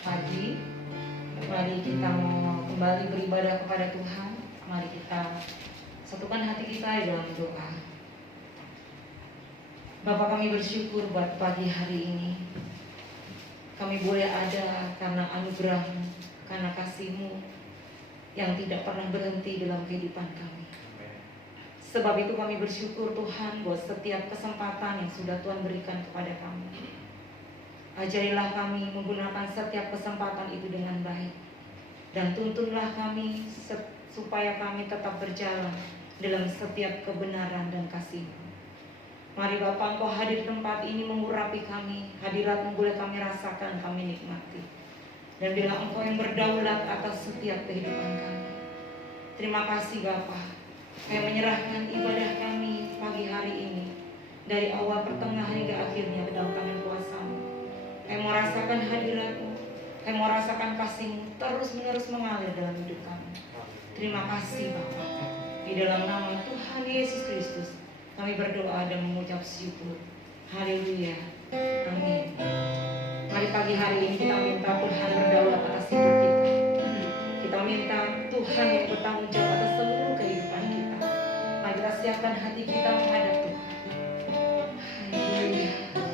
pagi. Mari kita mau kembali beribadah kepada Tuhan. Mari kita satukan hati kita dalam doa. Bapa, kami bersyukur buat pagi hari ini. Kami boleh ada karena anugerah-Mu, karena kasih-Mu yang tidak pernah berhenti dalam kehidupan kami. Sebab itu kami bersyukur Tuhan buat setiap kesempatan yang sudah Tuhan berikan kepada kami. Ajarilah kami menggunakan setiap kesempatan itu dengan baik. Dan tuntunlah kami supaya kami tetap berjalan dalam setiap kebenaran dan kasih-Mu. Mari Bapa, Engkau hadir di tempat ini mengurapi kami. Hadirat-Mu boleh kami rasakan, kami nikmati. Dan bila Engkau yang berdaulat atas setiap kehidupan kami. Terima kasih Bapa. Kami menyerahkan ibadah kami pagi hari ini dari awal pertengahan hingga akhirnya ke dalam tangan kuasa-Mu. Kami mau rasakan hadirat-Mu, kami mau rasakan kasih-Mu terus menerus mengalir dalam hidup kami. Terima kasih Bapa. Di dalam nama Tuhan Yesus Kristus kami berdoa dan mengucap syukur. Haleluya. Amin. Mari pagi hari ini kita minta Tuhan berdaulat atas hidup kita. Kita minta Tuhan yang bertanggung jawab atas seluruh kehidupan kita. Mari kita siapkan hati kita menghadap Tuhan. Haleluya. Engkau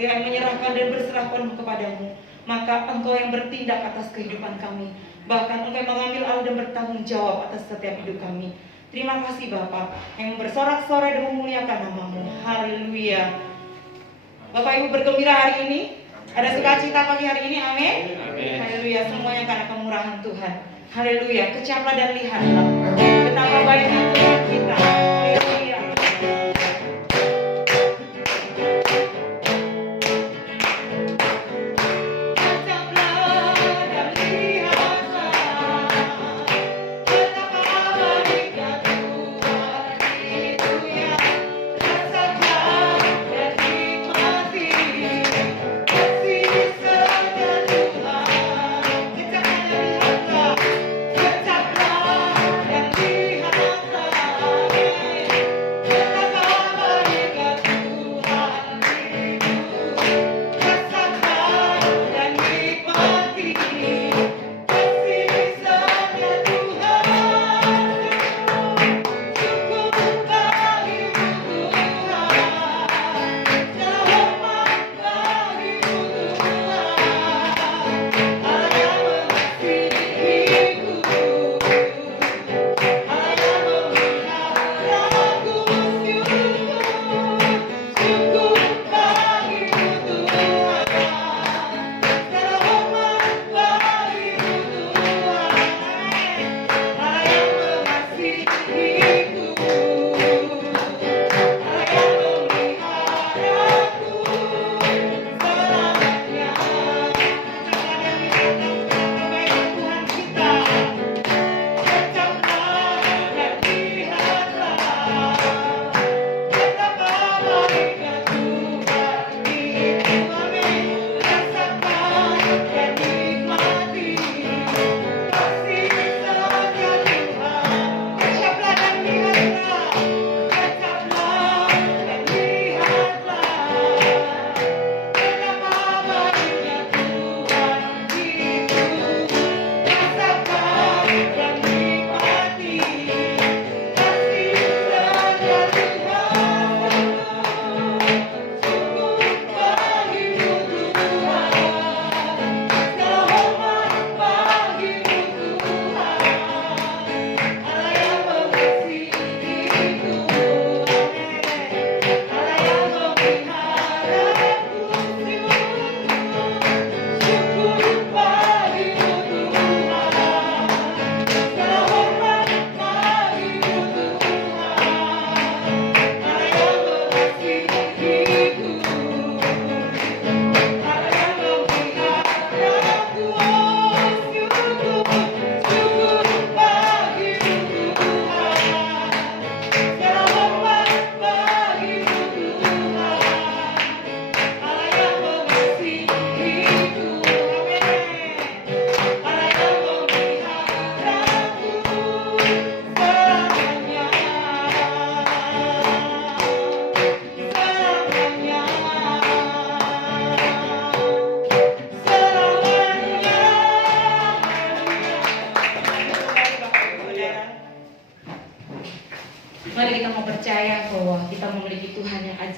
ketika menyerahkan dan berserah penuh kepadamu, maka Engkau yang bertindak atas kehidupan kami. Bahkan Engkau yang mengambil alih dan bertanggung jawab atas setiap hidup kami. Terima kasih Bapa yang bersorak-sorai dan memuliakan nama-Mu. Haleluya. Bapak Ibu bergembira hari ini. Ada sukacita pagi hari ini. Amin. Haleluya. Semuanya karena kemurahan Tuhan. Haleluya. Kecaplah dan lihatlah betapa baiknya Tuhan kita. Haleluya. Yeah.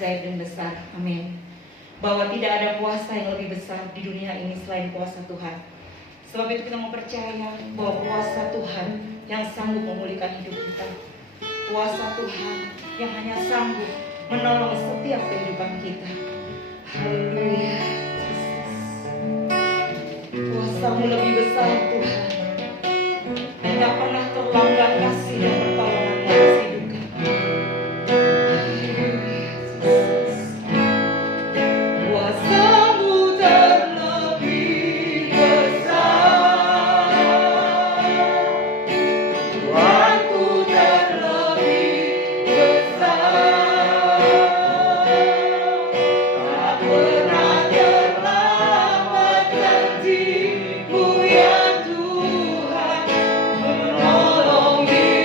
ajaib dan besar. Amin. Bahwa tidak ada kuasa yang lebih besar di dunia ini selain kuasa Tuhan. Sebab itu kita mau percaya bahwa kuasa Tuhan yang sanggup memulihkan hidup kita. Kuasa Tuhan yang hanya sanggup menolong setiap kehidupan kita. Haleluya. Kuasa-Mu lebih besar Tuhan. Tidak pernah terlambat kasih dan pertolongan-Mu atas hidup kami. Kuasa-Mu terlebih besar, Tuhanku terlebih besar, tak pernah terlambat janji-Mu ya Tuhan, menolong hidup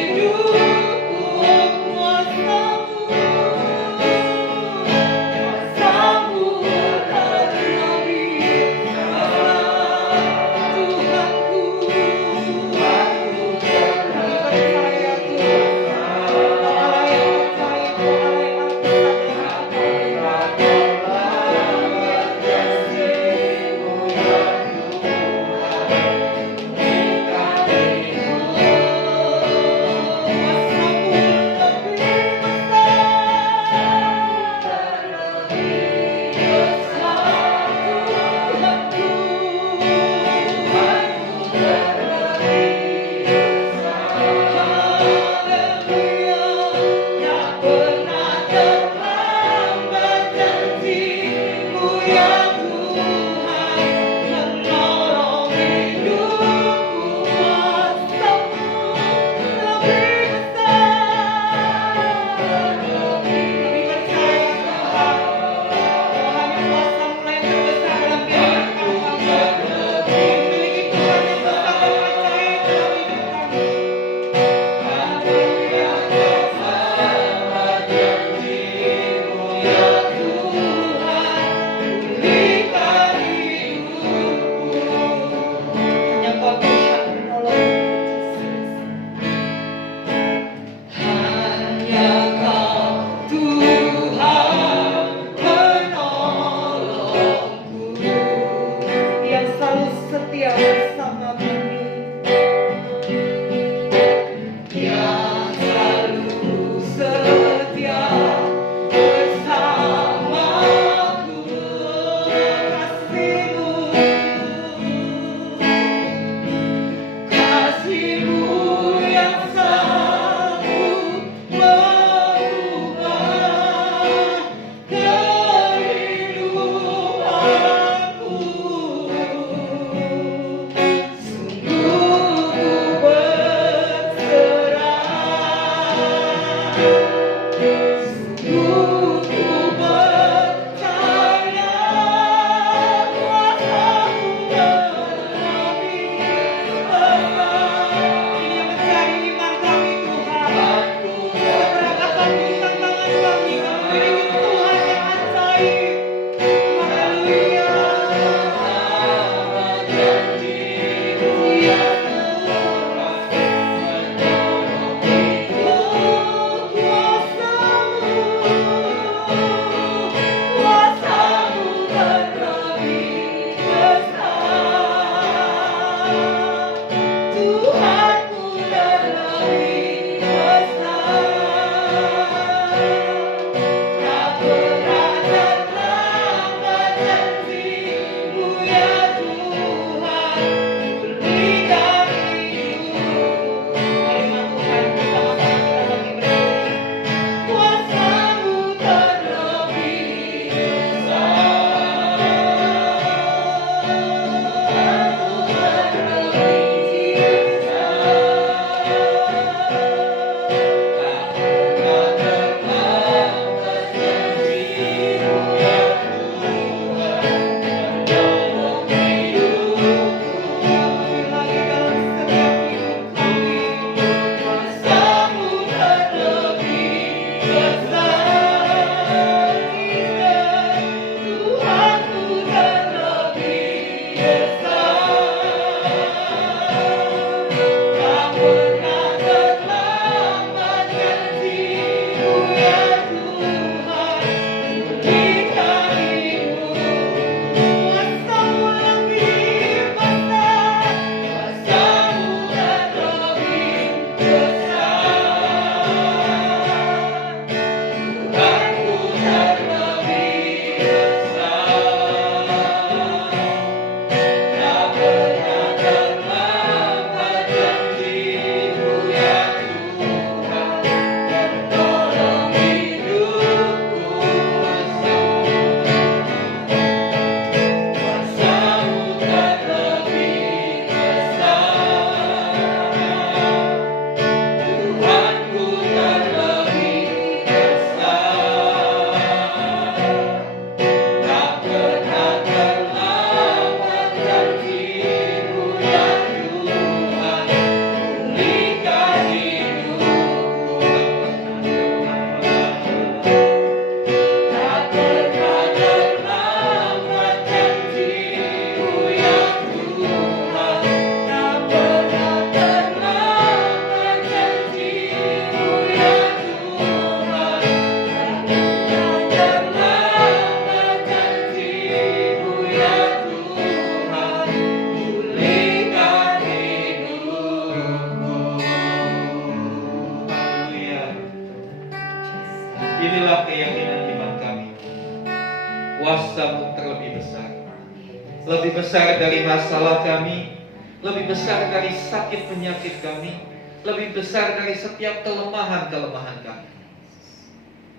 lebih besar dari masalah kami, lebih besar dari sakit penyakit kami, lebih besar dari setiap kelemahan-kelemahan kami.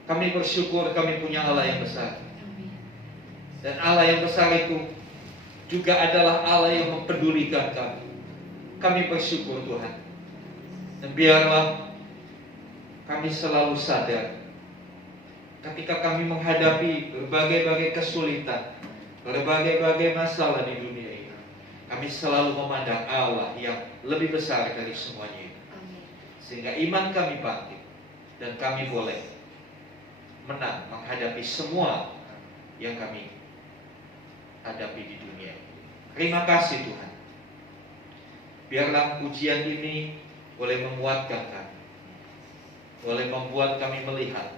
Kami bersyukur kami punya Allah yang besar. Dan Allah yang besar itu juga adalah Allah yang mempedulikan kami. Kami bersyukur Tuhan. Dan biarlah kami selalu sadar ketika kami menghadapi berbagai-bagai kesulitan, berbagai-bagai masalah di dunia ini, kami selalu memandang Allah yang lebih besar dari semuanya itu. Sehingga iman kami bangkit dan kami boleh menang menghadapi semua yang kami hadapi di dunia ini. Terima kasih Tuhan. Biarlah ujian ini boleh menguatkan kami, boleh membuat kami melihat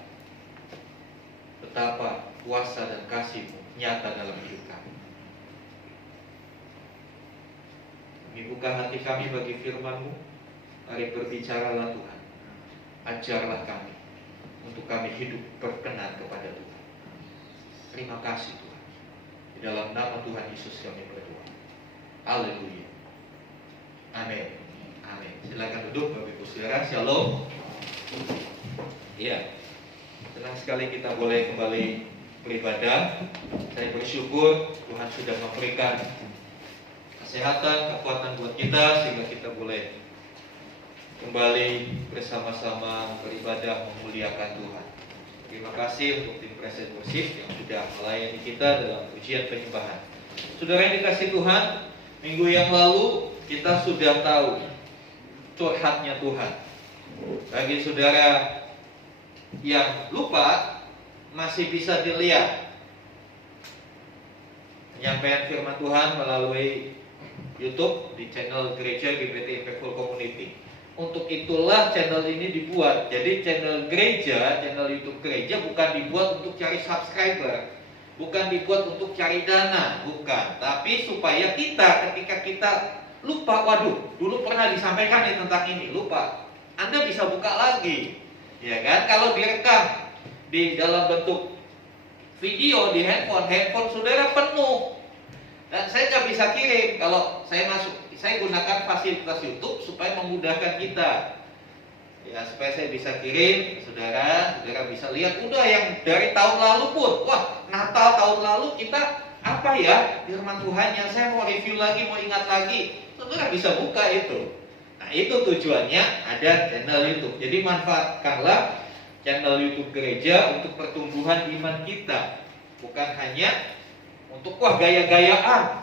betapa kuasa dan kasih-Mu nyata dalam hidup kami. Kami buka hati kami bagi firman-Mu. Mari berbicaralah Tuhan. Ajarlah kami untuk kami hidup berkenan kepada Tuhan. Terima kasih Tuhan. Di dalam nama Tuhan Yesus kami berdoa. Haleluya. Amin. Amin. Silakan duduk Bapak Ibu Saudara. Shalom. Iya. Senang sekali kita boleh kembali beribadah. Saya bersyukur Tuhan sudah memberikan kesehatan, kekuatan buat kita sehingga kita boleh kembali bersama-sama beribadah memuliakan Tuhan. Terima kasih untuk tim Presiden Worship yang sudah melayani kita dalam ujian penyembahan. Saudara yang dikasih Tuhan, minggu yang lalu kita sudah tahu curhatnya Tuhan. Bagi saudara yang lupa, masih bisa dilihat penyampaian firman Tuhan melalui YouTube di channel Gereja GBT Impactful Community. Untuk itulah channel ini dibuat. Jadi channel gereja, channel YouTube gereja bukan dibuat untuk cari subscriber, bukan dibuat untuk cari dana, bukan. Tapi supaya kita ketika kita lupa, waduh, dulu pernah disampaikan nih tentang ini, lupa, Anda bisa buka lagi, ya kan? Kalau direkam di dalam bentuk video di handphone saudara penuh, dan saya nggak bisa kirim. Kalau saya masuk, saya gunakan fasilitas YouTube supaya memudahkan kita, ya, supaya saya bisa kirim ke saudara bisa lihat. Udah yang dari tahun lalu pun, wah, Natal tahun lalu kita apa ya firman Tuhan yang saya mau review lagi, mau ingat lagi, saudara bisa buka itu. Nah, itu tujuannya ada channel YouTube. Jadi manfaatkanlah channel YouTube gereja untuk pertumbuhan iman kita, bukan hanya untuk wah gaya-gayaan.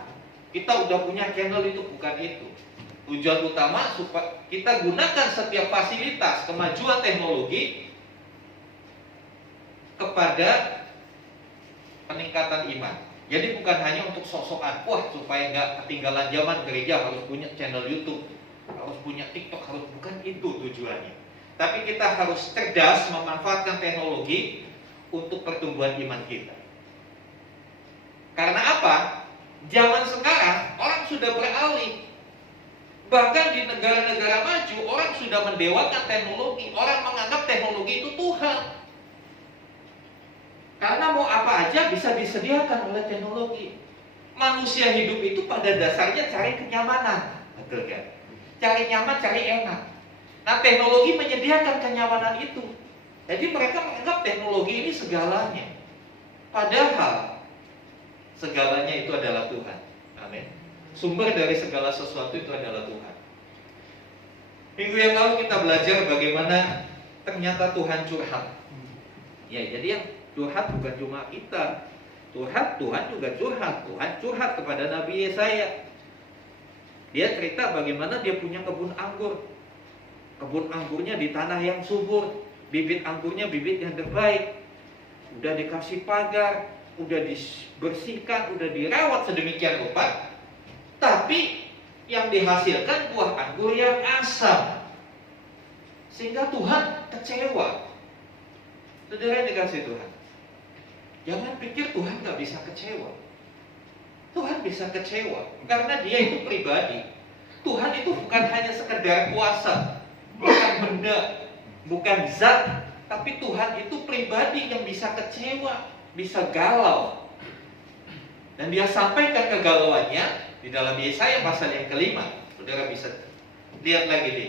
Kita udah punya channel itu, bukan itu. Tujuan utama supaya kita gunakan setiap fasilitas kemajuan teknologi kepada peningkatan iman. Jadi bukan hanya untuk sok-sokan, wah supaya nggak ketinggalan zaman gereja harus punya channel YouTube, harus punya TikTok, harus, bukan itu tujuannya. Tapi kita harus cerdas memanfaatkan teknologi untuk pertumbuhan iman kita. Karena apa? Zaman sekarang orang sudah beralih. Bahkan di negara-negara maju orang sudah mendewakan teknologi. Orang menganggap teknologi itu Tuhan. Karena mau apa aja bisa disediakan oleh teknologi. Manusia hidup itu pada dasarnya cari kenyamanan, betul kan? Cari nyaman, cari enak. Nah, teknologi menyediakan kenyamanan itu. Jadi mereka menganggap teknologi ini segalanya. Padahal segalanya itu adalah Tuhan. Amin. Sumber dari segala sesuatu itu adalah Tuhan. Minggu yang lalu kita belajar bagaimana ternyata Tuhan curhat. Ya, jadi yang curhat bukan cuma kita. Tuhan juga curhat. Tuhan curhat kepada Nabi Yesaya. Dia cerita bagaimana dia punya kebun anggur. Kebun anggurnya di tanah yang subur. Bibit anggurnya bibit yang terbaik. Udah dikasih pagar, udah dibersihkan, udah dirawat sedemikian rupa. Tapi yang dihasilkan buah anggur yang asam. Sehingga Tuhan kecewa. Saudara yang dikasih Tuhan, jangan pikir Tuhan gak bisa kecewa. Tuhan bisa kecewa karena dia itu pribadi. Tuhan itu bukan hanya sekedar kuasa, bukan benda, bukan zat, tapi Tuhan itu pribadi yang bisa kecewa, bisa galau. Dan dia sampaikan kegalauannya di dalam Yesaya pasal yang kelima. Saudara bisa lihat lagi di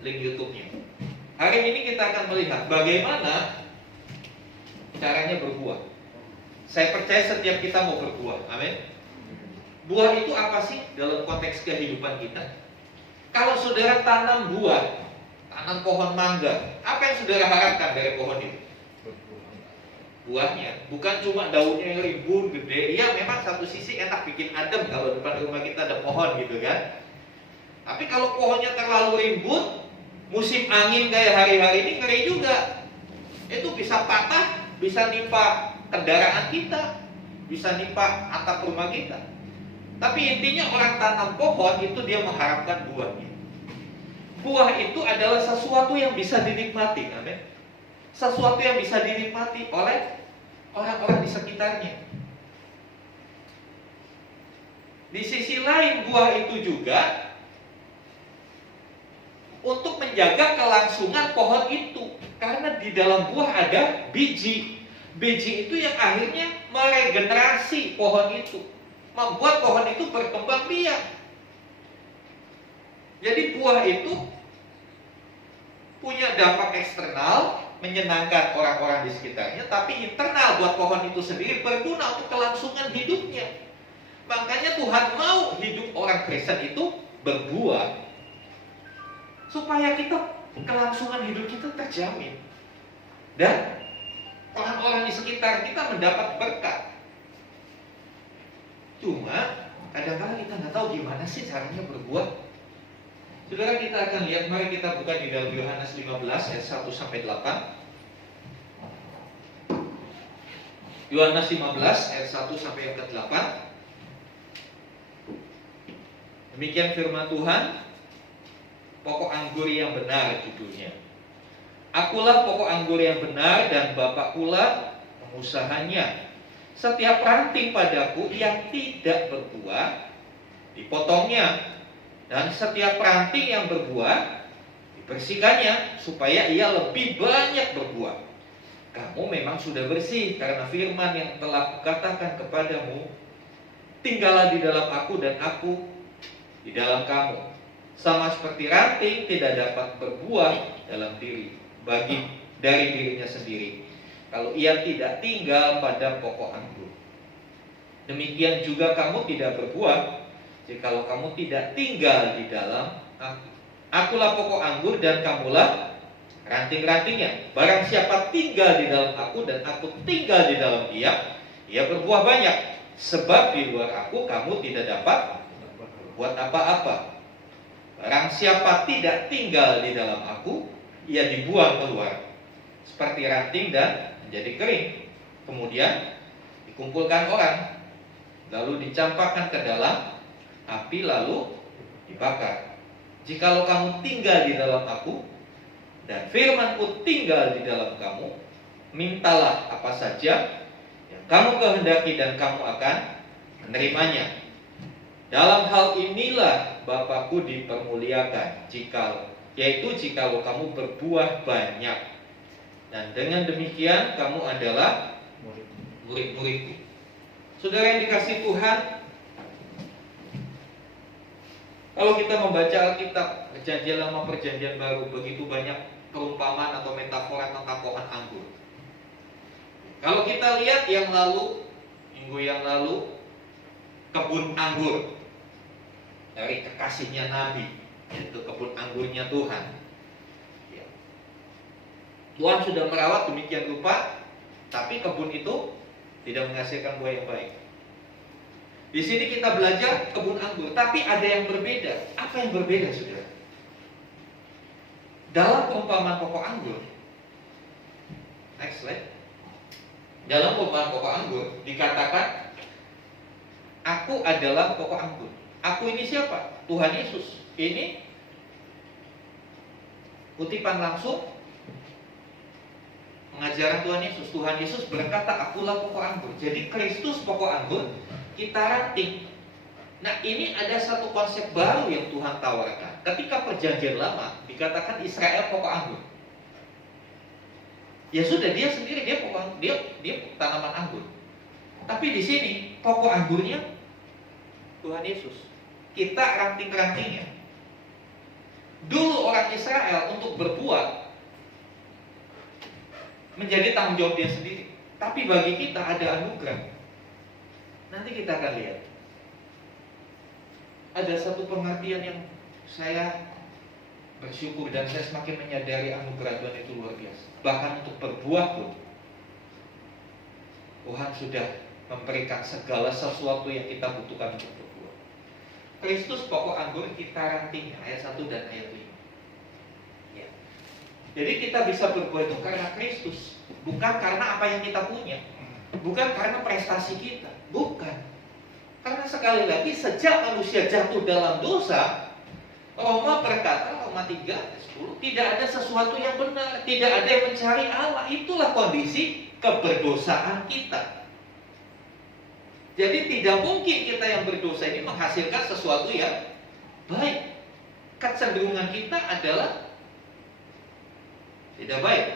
link YouTube-nya. Hari ini kita akan melihat bagaimana caranya berbuah. Saya percaya setiap kita mau berbuah. Amin. Buah itu apa sih dalam konteks kehidupan kita? Kalau saudara tanam buah, tanam pohon mangga, apa yang saudara harapkan dari pohon itu? Buahnya, bukan cuma daunnya yang rimbun, gede. Ya memang satu sisi enak bikin adem kalau depan rumah kita ada pohon gitu kan. Tapi kalau pohonnya terlalu rimbun, musim angin kayak hari-hari ini ngeri juga. Itu bisa patah, bisa nimpa kendaraan kita, bisa nimpa atap rumah kita. Tapi intinya orang tanam pohon itu dia mengharapkan buahnya. Buah itu adalah sesuatu yang bisa dinikmati, amin. Sesuatu yang bisa dinikmati oleh orang-orang di sekitarnya. Di sisi lain buah itu juga untuk menjaga kelangsungan pohon itu. Karena di dalam buah ada biji. Biji itu yang akhirnya meregenerasi pohon itu, membuat pohon itu berkembang biak. Jadi buah itu punya dampak eksternal, menyenangkan orang-orang di sekitarnya, tapi internal buat pohon itu sendiri berguna untuk kelangsungan hidupnya. Makanya Tuhan mau hidup orang Kristen itu berbuah, supaya kelangsungan hidup kita terjamin, dan orang-orang di sekitar kita mendapat berkat. Cuma kadang-kadang kita nggak tahu gimana sih caranya berbuah. Saudara, kita akan lihat, mari kita buka di dalam Yohanes 15 ayat 1 sampai 8. Yohanes 15 ayat 1 sampai yang ke-8. Demikian firman Tuhan. Pokok anggur yang benar judulnya. Akulah pokok anggur yang benar dan Bapa pula pengusahanya. Setiap ranting padaku yang tidak berbuah dipotongnya, dan setiap ranting yang berbuah dibersihkannya supaya ia lebih banyak berbuah. Kamu memang sudah bersih karena firman yang telah kukatakan kepadamu. Tinggallah di dalam aku dan aku di dalam kamu. Sama seperti ranting tidak dapat berbuah dalam dari dirinya sendiri kalau ia tidak tinggal pada pokok anggur. Demikian juga kamu tidak berbuah jikalau kamu tidak tinggal di dalam aku. Akulah pokok anggur dan kamulah ranting-rantingnya. Barang siapa tinggal di dalam aku dan aku tinggal di dalam dia, ia berbuah banyak. Sebab di luar aku kamu tidak dapat berbuat apa-apa. Barang siapa tidak tinggal di dalam aku, ia dibuang keluar seperti ranting dan menjadi kering. Kemudian dikumpulkan orang, lalu dicampakkan ke dalam api, lalu dibakar. Jikalau kamu tinggal di dalam aku dan firmanku tinggal di dalam kamu, mintalah apa saja yang kamu kehendaki dan kamu akan menerimanya. Dalam hal inilah Bapakku dipermuliakan, yaitu jikalau kamu berbuah banyak, dan dengan demikian kamu adalah murid-muridku. Saudara yang dikasihi Tuhan, kalau kita membaca Alkitab Perjanjian Lama Perjanjian Baru, begitu banyak perumpamaan atau metafora tentang pohon anggur. Kalau kita lihat minggu yang lalu, kebun anggur dari kekasihnya Nabi, yaitu kebun anggurnya Tuhan. Tuhan sudah merawat demikian rupa, tapi kebun itu tidak menghasilkan buah yang baik. Di sini kita belajar kebun anggur, tapi ada yang berbeda. Apa yang berbeda, saudara? Dalam perumpamaan pokok anggur, next slide. Dalam perumpamaan pokok anggur dikatakan, aku adalah pokok anggur. Aku ini siapa? Tuhan Yesus. Ini kutipan langsung pengajaran Tuhan Yesus. Tuhan Yesus berkata, akulah pokok anggur. Jadi Kristus pokok anggur, kita ranting. Nah, ini ada satu konsep baru yang Tuhan tawarkan. Ketika Perjanjian Lama dikatakan Israel pokok anggur, ya sudah, dia sendiri dia pokok anggur, dia tanaman anggur. Tapi di sini pokok anggurnya Tuhan Yesus. Kita ranting-rantingnya. Dulu orang Israel untuk berbuah menjadi tanggung jawab dia sendiri. Tapi bagi kita ada anugerah. Nanti kita akan lihat. Ada satu pengertian yang saya bersyukur dan saya semakin menyadari anugerah Tuhan itu luar biasa. Bahkan untuk berbuah pun Tuhan sudah memberikan segala sesuatu yang kita butuhkan untuk berbuah. Kristus pokok anggur, kita rantingnya, ayat 1 dan ayat 5. Ya. Jadi kita bisa berbuah itu karena Kristus, bukan karena apa yang kita punya, bukan karena prestasi kita, bukan. Karena sekali lagi sejak manusia jatuh dalam dosa, Roma berkata, Roma 3, 10, tidak ada sesuatu yang benar, tidak ada yang mencari Allah. Itulah kondisi keberdosaan kita. Jadi tidak mungkin kita yang berdosa ini menghasilkan sesuatu yang baik. Kecenderungan kita adalah tidak baik.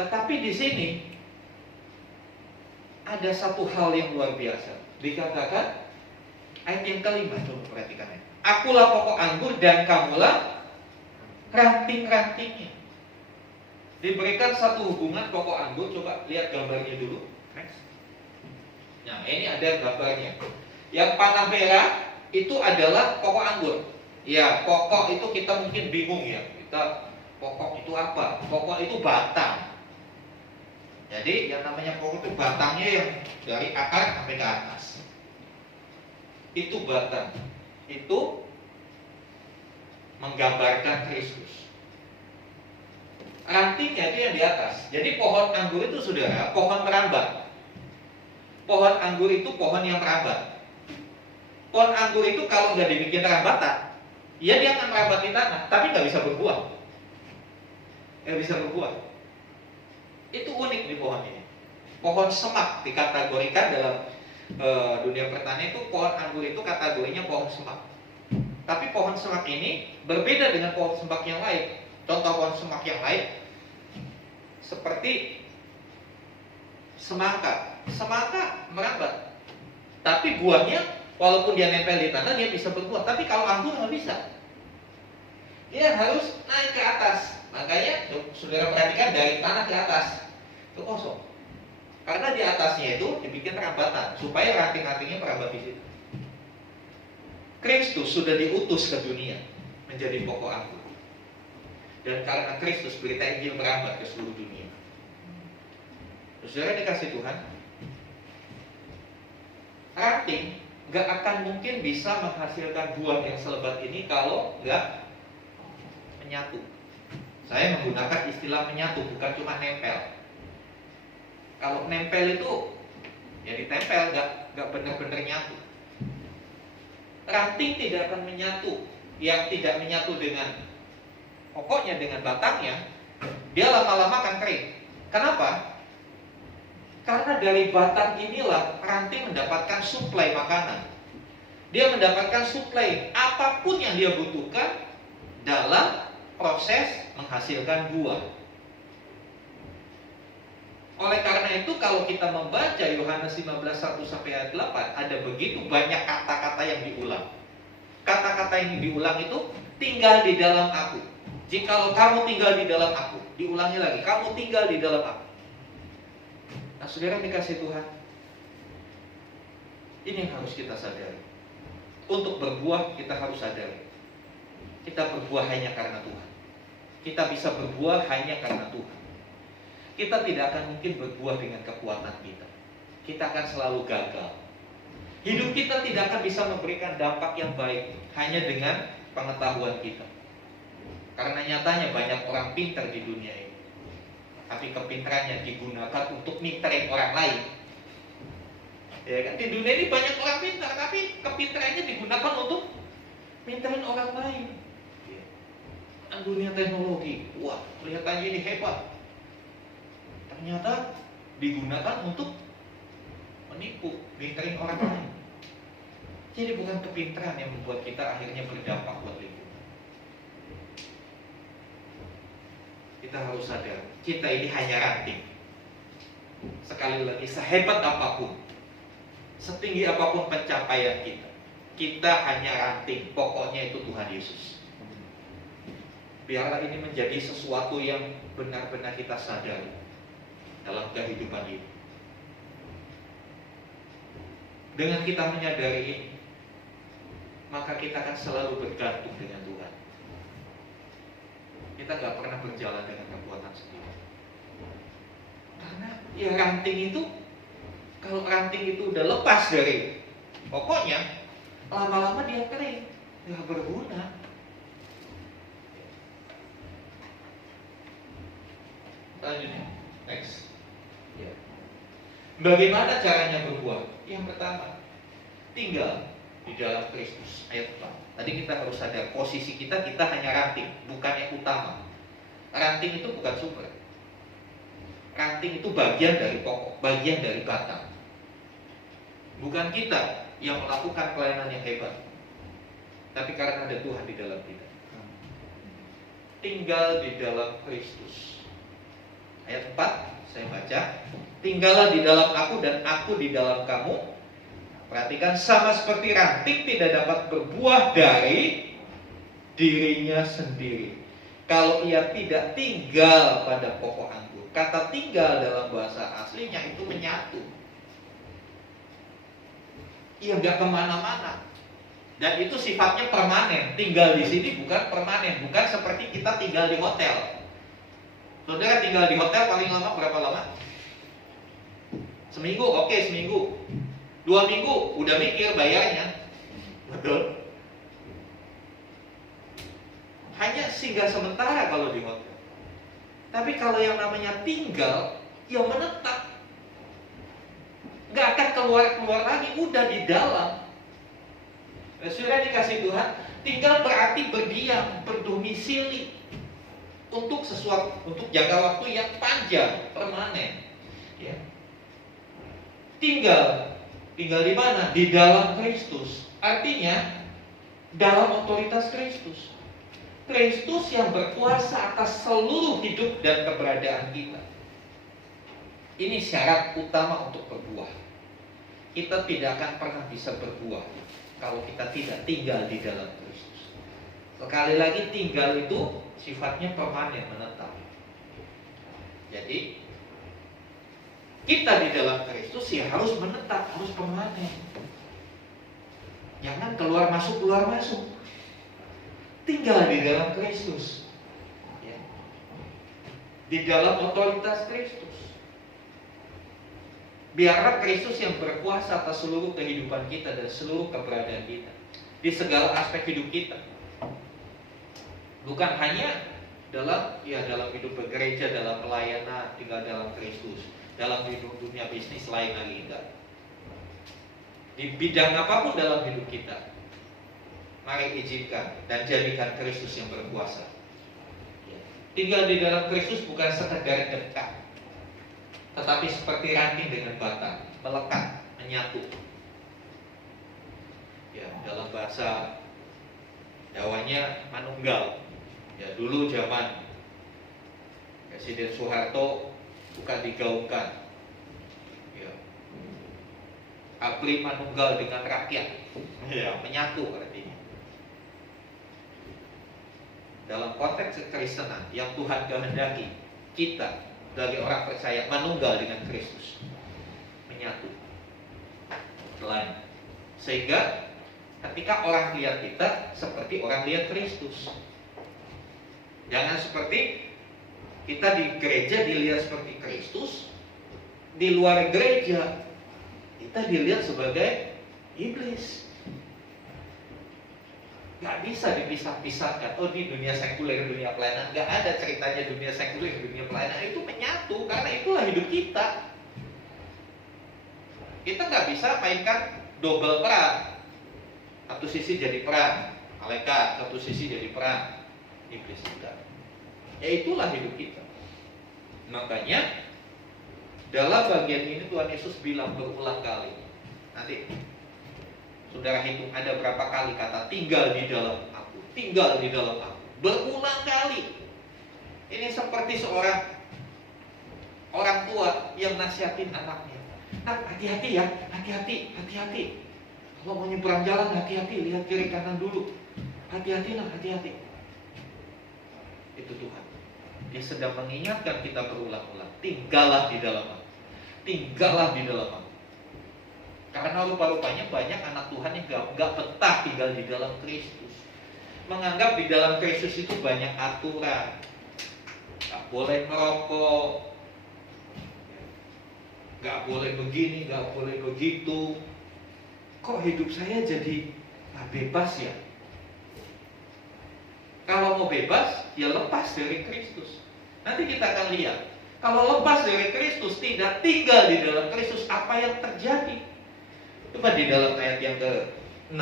Tetapi di sini ada satu hal yang luar biasa. Dikatakan ayat yang kelima, coba perhatikan ya. Akulah pokok anggur dan kamulah ranting-rantingnya. Diberikan satu hubungan pokok anggur. Coba lihat gambarnya dulu. Next. Nah, ini ada gambarnya. Yang panah merah itu adalah pokok anggur. Ya, pokok itu kita mungkin bingung ya. Kita pokok itu apa? Pokok itu batang. Jadi yang namanya pokok itu batangnya yang dari akar sampai ke atas. Itu batang. Itu menggambarkan Kristus. Rantingnya itu yang di atas. Jadi pohon anggur itu saudara, pohon merambat. Pohon anggur itu pohon yang merambat. Pohon anggur itu kalau nggak dibikin rambatan, ya dia akan merambat di tanah, tapi nggak bisa berbuah. Nggak bisa berbuah. Itu unik di pohon ini. Pohon semak dikategorikan dalam dunia pertanian itu pohon anggur itu kategorinya pohon semak. Tapi pohon semak ini berbeda dengan pohon semak yang lain. Contoh pohon semak yang lain seperti semangka. Semangka merambat, tapi buahnya walaupun dia nempel di tanah dia bisa berbuah. Tapi kalau anggur nggak bisa. Dia harus naik ke atas. Makanya saudara perhatikan dari tanah ke atas itu kosong. Karena di atasnya itu dibikin rambatan supaya ranting-rantingnya merambat di situ. Kristus sudah diutus ke dunia menjadi pokok anggur. Dan karena Kristus berita Injil merambat ke seluruh dunia. Saudara dikasih Tuhan, ranting gak akan mungkin bisa menghasilkan buah yang selebat ini kalau gak menyatu. Saya menggunakan istilah menyatu, bukan cuma nempel. Kalau nempel itu ya ditempel, gak benar-benar nyatu. Ranting tidak akan menyatu. Yang tidak menyatu dengan pokoknya, dengan batangnya, dia lama-lama akan kering. Kenapa? Karena dari batang inilah ranting mendapatkan suplai makanan. Dia mendapatkan suplai apapun yang dia butuhkan dalam proses menghasilkan buah. Oleh karena itu kalau kita membaca Yohanes 15:1-8, ada begitu banyak kata-kata yang diulang. Kata-kata yang diulang itu tinggal di dalam aku. Jikalau kamu tinggal di dalam aku, diulangi lagi, kamu tinggal di dalam aku. Nah, saudara dikasih Tuhan, ini yang harus kita sadari. Untuk berbuah kita harus sadari, kita berbuah hanya karena Tuhan. Kita bisa berbuah hanya karena Tuhan. Kita tidak akan mungkin berbuah dengan kekuatan kita. Kita akan selalu gagal. Hidup kita tidak akan bisa memberikan dampak yang baik hanya dengan pengetahuan kita. Karena nyatanya banyak orang pintar di dunia ini, tapi kepintarannya digunakan untuk minterin orang lain. Ya kan, di dunia ini banyak orang pintar, tapi kepintarannya digunakan untuk minterin orang lain. Dunia teknologi, wah kelihatannya ini hebat. Ternyata digunakan untuk menipu, minterin orang lain. Jadi bukan kepintaran yang membuat kita akhirnya berdampak buat lingkungan. Kita harus sadar, kita ini hanya ranting. Sekali lagi, sehebat apapun, setinggi apapun pencapaian kita, kita hanya ranting. Pokoknya itu Tuhan Yesus. Biarlah ini menjadi sesuatu yang benar-benar kita sadari dalam kehidupan ini. Dengan kita menyadari ini, maka kita akan selalu bergantung dengan Tuhan. Kita gak pernah berjalan dengan kekuatan sendiri. Karena ya ranting itu, kalau ranting itu udah lepas dari pokoknya, lama-lama dia kering, gak berguna. Lanjutnya, next. Ya. Bagaimana caranya berbuah? Yang pertama, tinggal di dalam Kristus. Ayat 4. Tadi kita harus sadar posisi kita hanya ranting, bukan yang utama. Ranting itu bukan sumber. Ranting itu bagian dari pokok, bagian dari batang. Bukan kita yang melakukan pelayanan yang hebat, tapi karena ada Tuhan di dalam kita. Tinggal di dalam Kristus. Ayat 4, saya baca. Tinggallah di dalam aku dan aku di dalam kamu. Perhatikan, sama seperti ranting tidak dapat berbuah dari dirinya sendiri kalau ia tidak tinggal pada pokok anggur. Kata tinggal dalam bahasa aslinya itu menyatu. Ia nggak kemana-mana. Dan itu sifatnya permanen. Tinggal di sini bukan permanen, bukan seperti kita tinggal di hotel. Saudara tinggal di hotel paling lama berapa lama? Seminggu, oke, seminggu. 2 minggu, udah mikir bayarnya. Betul. Hanya singgah sementara kalau di hotel. Tapi kalau yang namanya tinggal, ya menetap. Gak akan keluar-keluar lagi, udah di dalam. Sudah dikasih Tuhan, tinggal berarti berdiam, berdomisili. Untuk sesuatu, untuk jangka waktu yang panjang, permanen. Ya. Tinggal di mana? Di dalam Kristus. Artinya dalam otoritas Kristus. Kristus yang berkuasa atas seluruh hidup dan keberadaan kita. Ini syarat utama untuk berbuah. Kita tidak akan pernah bisa berbuah kalau kita tidak tinggal di dalam Kristus. Sekali lagi, tinggal itu sifatnya permanen, menetap. Jadi kita di dalam Kristus ya harus menetap, harus permanen. Jangan keluar masuk. Tinggal di dalam Kristus, ya. Di dalam otoritas Kristus. Biarlah Kristus yang berkuasa atas seluruh kehidupan kita dan seluruh keberadaan kita di segala aspek hidup kita. Bukan hanya dalam hidup bergereja, dalam pelayanan, tinggal dalam Kristus. Dalam hidup dunia bisnis lain lagi enggak. Di bidang apapun dalam hidup kita, mari izinkan dan jadikan Kristus yang berkuasa. Tinggal di dalam Kristus bukan sekedar dekat, tetapi seperti ranting dengan batang, melekat, menyatu. Ya, dalam bahasa Jawanya manunggal. Ya, dulu zaman Presiden Soeharto bukan digaungkan, ya, abri manunggal dengan rakyat, ya, menyatu artinya. Dalam konteks kekristenan yang Tuhan kehendaki, kita sebagai orang percaya manunggal dengan Kristus, menyatu, sehingga ketika orang lihat kita seperti orang lihat Kristus. Jangan seperti kita di gereja dilihat seperti Kristus, di luar gereja kita dilihat sebagai iblis. Gak bisa dipisah-pisahkan. Oh, di dunia sekuler, dunia pelayanan, gak ada ceritanya dunia sekuler, dunia pelayanan. Itu menyatu karena itulah hidup kita. Kita gak bisa mainkan double peran. Satu sisi jadi peran malaikat, satu sisi jadi peran iblis juga. Ya itulah hidup kita. Makanya dalam bagian ini Tuhan Yesus bilang berulang kali. Nanti saudara hitung ada berapa kali kata tinggal di dalam aku, tinggal di dalam aku. Berulang kali. Ini seperti seorang orang tua yang nasihatin anaknya. Nah, hati-hati ya, hati-hati. Kalau mau nyebrang jalan, hati-hati, lihat kiri kanan dulu. Hati-hati. Itu Tuhan. Dia sedang mengingatkan kita berulang-ulang. Tinggallah di dalam aku. Karena rupa-rupanya banyak anak Tuhan yang gak betah tinggal di dalam Kristus. Menganggap di dalam Kristus itu banyak aturan. Gak boleh merokok, gak boleh begini, gak boleh begitu. Kok hidup saya jadi bebas ya? Kalau mau bebas, ya lepas dari Kristus. Nanti kita akan lihat, kalau lepas dari Kristus, tidak tinggal di dalam Kristus, apa yang terjadi? Coba di dalam ayat yang ke-6.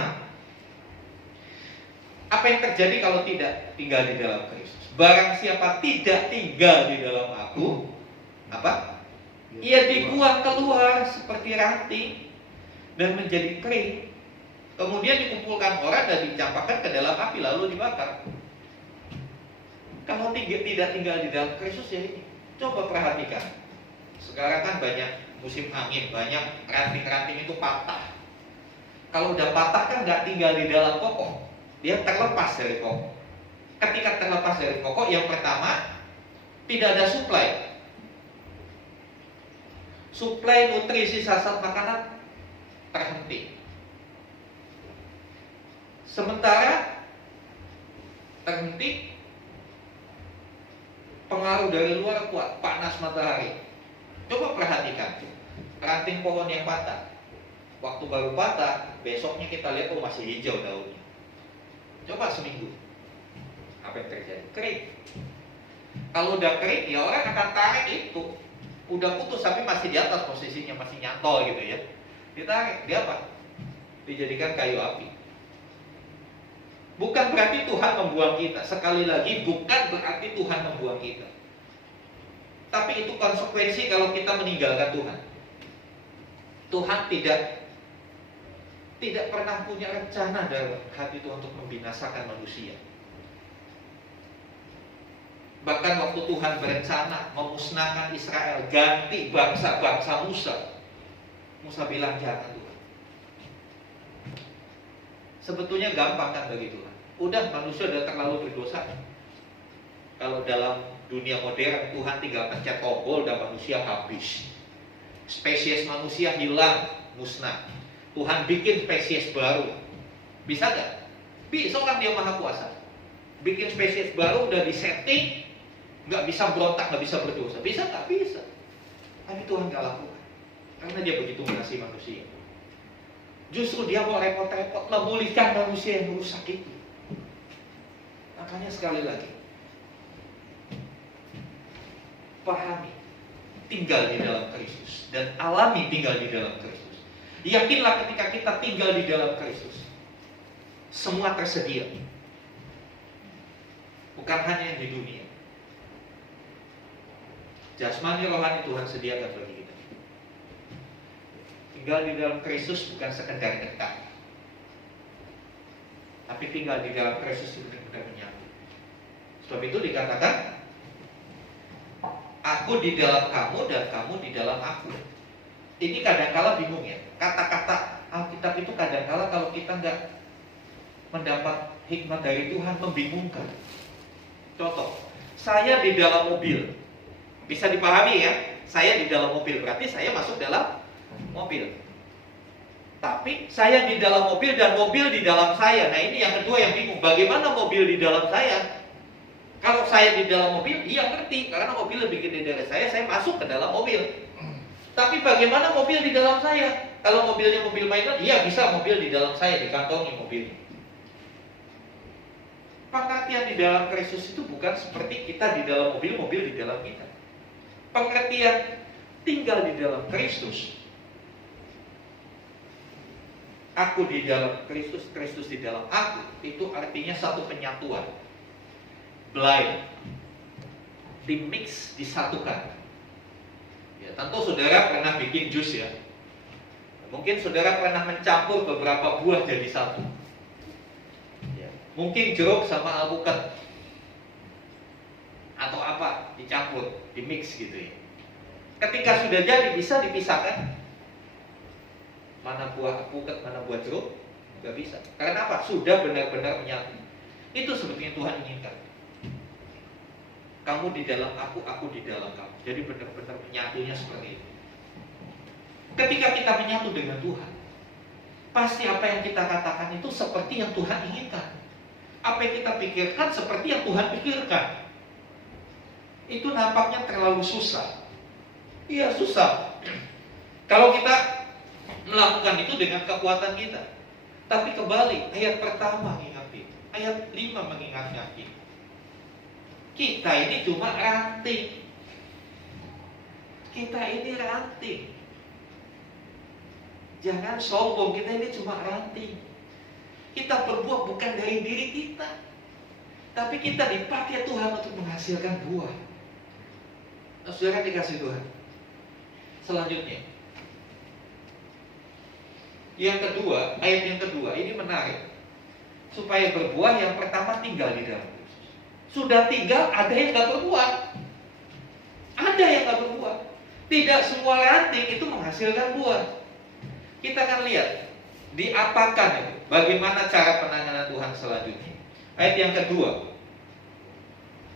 Apa yang terjadi kalau tidak tinggal di dalam Kristus? Barang siapa tidak tinggal di dalam aku, apa? Ia dibuang keluar seperti ranting dan menjadi kering. Kemudian dikumpulkan orang dan dicampakkan ke dalam api lalu dibakar. Kalau tidak tinggal di dalam Kristus ya ini. Coba perhatikan. Sekarang kan banyak musim angin, banyak ranting-ranting itu patah. Kalau udah patah kan nggak tinggal di dalam pokok, dia terlepas dari pokok. Ketika terlepas dari pokok, yang pertama tidak ada suplai nutrisi zat makanan terhenti. Sementara terhenti, pengaruh dari luar kuat, panas matahari. Coba perhatikan ranting pohon yang patah. Waktu baru patah, besoknya kita lihat masih hijau daunnya. Coba seminggu, apa yang terjadi? Kering. Kalau udah kering, ya orang akan tarik itu. Udah putus tapi masih di atas posisinya, masih nyantol gitu ya. Ditarik, dia apa? Dijadikan kayu api. Bukan berarti Tuhan membuang kita. Sekali lagi, bukan berarti Tuhan membuang kita. Tapi itu konsekuensi kalau kita meninggalkan Tuhan. Tuhan tidak pernah punya rencana dalam hati Tuhan untuk membinasakan manusia. Bahkan waktu Tuhan berencana memusnahkan Israel, ganti bangsa Musa bilang jangan Tuhan. Sebetulnya gampang kan bagi Tuhan. Udah, manusia udah terlalu berdosa. Kalau dalam dunia modern, Tuhan tinggal pencet tombol dan manusia habis. Spesies manusia hilang, musnah. Tuhan bikin spesies baru. Bisa gak? Bisa kan, dia maha kuasa. Bikin spesies baru udah disetting, gak bisa berontak, gak bisa berdosa. Bisa gak? Bisa. Tapi Tuhan gak lakukan. Karena dia begitu mengasihi manusia. Justru dia mau repot-repot memulihkan manusia yang rusak itu. Makanya sekali lagi, pahami, tinggal di dalam Kristus dan alami tinggal di dalam Kristus. Yakinlah ketika kita tinggal di dalam Kristus, semua tersedia. Bukan hanya yang di dunia. Jasmani rohani Tuhan sediakan bagi kita. Tinggal di dalam Kristus bukan sekedar dekat, tapi tinggal di dalam Kristus itu benar-benar menyatu. Sebab itu dikatakan, aku di dalam kamu dan kamu di dalam aku. Ini kadang-kala bingung ya. Kata-kata Alkitab itu kadang-kala kalau kita nggak mendapat hikmat dari Tuhan membingungkan. Contoh, saya di dalam mobil. Bisa dipahami ya, saya di dalam mobil, berarti saya masuk dalam mobil. Tapi saya di dalam mobil dan mobil di dalam saya. Nah ini yang kedua yang bingung. Bagaimana mobil di dalam saya? Kalau saya di dalam mobil, iya ngerti. Karena mobil lebih gede dari saya masuk ke dalam mobil. Tapi bagaimana mobil di dalam saya? Kalau mobilnya mobil mainan, iya bisa mobil di dalam saya, dikantongi mobilnya. Pengertian di dalam Kristus itu bukan seperti kita di dalam mobil, mobil di dalam kita. Pengertian tinggal di dalam Kristus, aku di dalam Kristus, Kristus di dalam aku, itu artinya satu penyatuan. Blend, dimix, disatukan. Ya, tentu saudara pernah bikin jus ya. Mungkin saudara pernah mencampur beberapa buah jadi satu. Ya, mungkin jeruk sama alpukat atau apa dicampur, dimix gitu ya. Ketika sudah jadi bisa dipisahkan. Mana buah alpukat, mana buah jeruk, nggak bisa. Karena apa? Sudah benar-benar menyatu. Itu sebetulnya Tuhan inginkan. Kamu di dalam aku di dalam kamu. Jadi benar-benar menyatunya seperti itu. Ketika kita menyatu dengan Tuhan, pasti apa yang kita katakan itu seperti yang Tuhan inginkan. Apa yang kita pikirkan seperti yang Tuhan pikirkan. Itu nampaknya terlalu susah. Iya, susah. Kalau kita melakukan itu dengan kekuatan kita. Tapi kembali, ayat pertama mengingatkan, ayat 5 mengingatkan kita. Kita ini cuma ranting. Kita ini ranting. Jangan sombong, kita ini cuma ranting. Kita berbuah bukan dari diri kita, tapi kita dipakai Tuhan untuk menghasilkan buah. Nah, saudara dikasih Tuhan. Selanjutnya, yang kedua, ayat yang kedua ini menarik. Supaya berbuah, yang pertama tinggal di dalam Kristus. Sudah tinggal, ada yang gak berbuah. Ada yang gak berbuah. Tidak semua ranting itu menghasilkan buah. Kita akan lihat diapakan itu. Bagaimana cara penanganan Tuhan selanjutnya. Ayat yang kedua.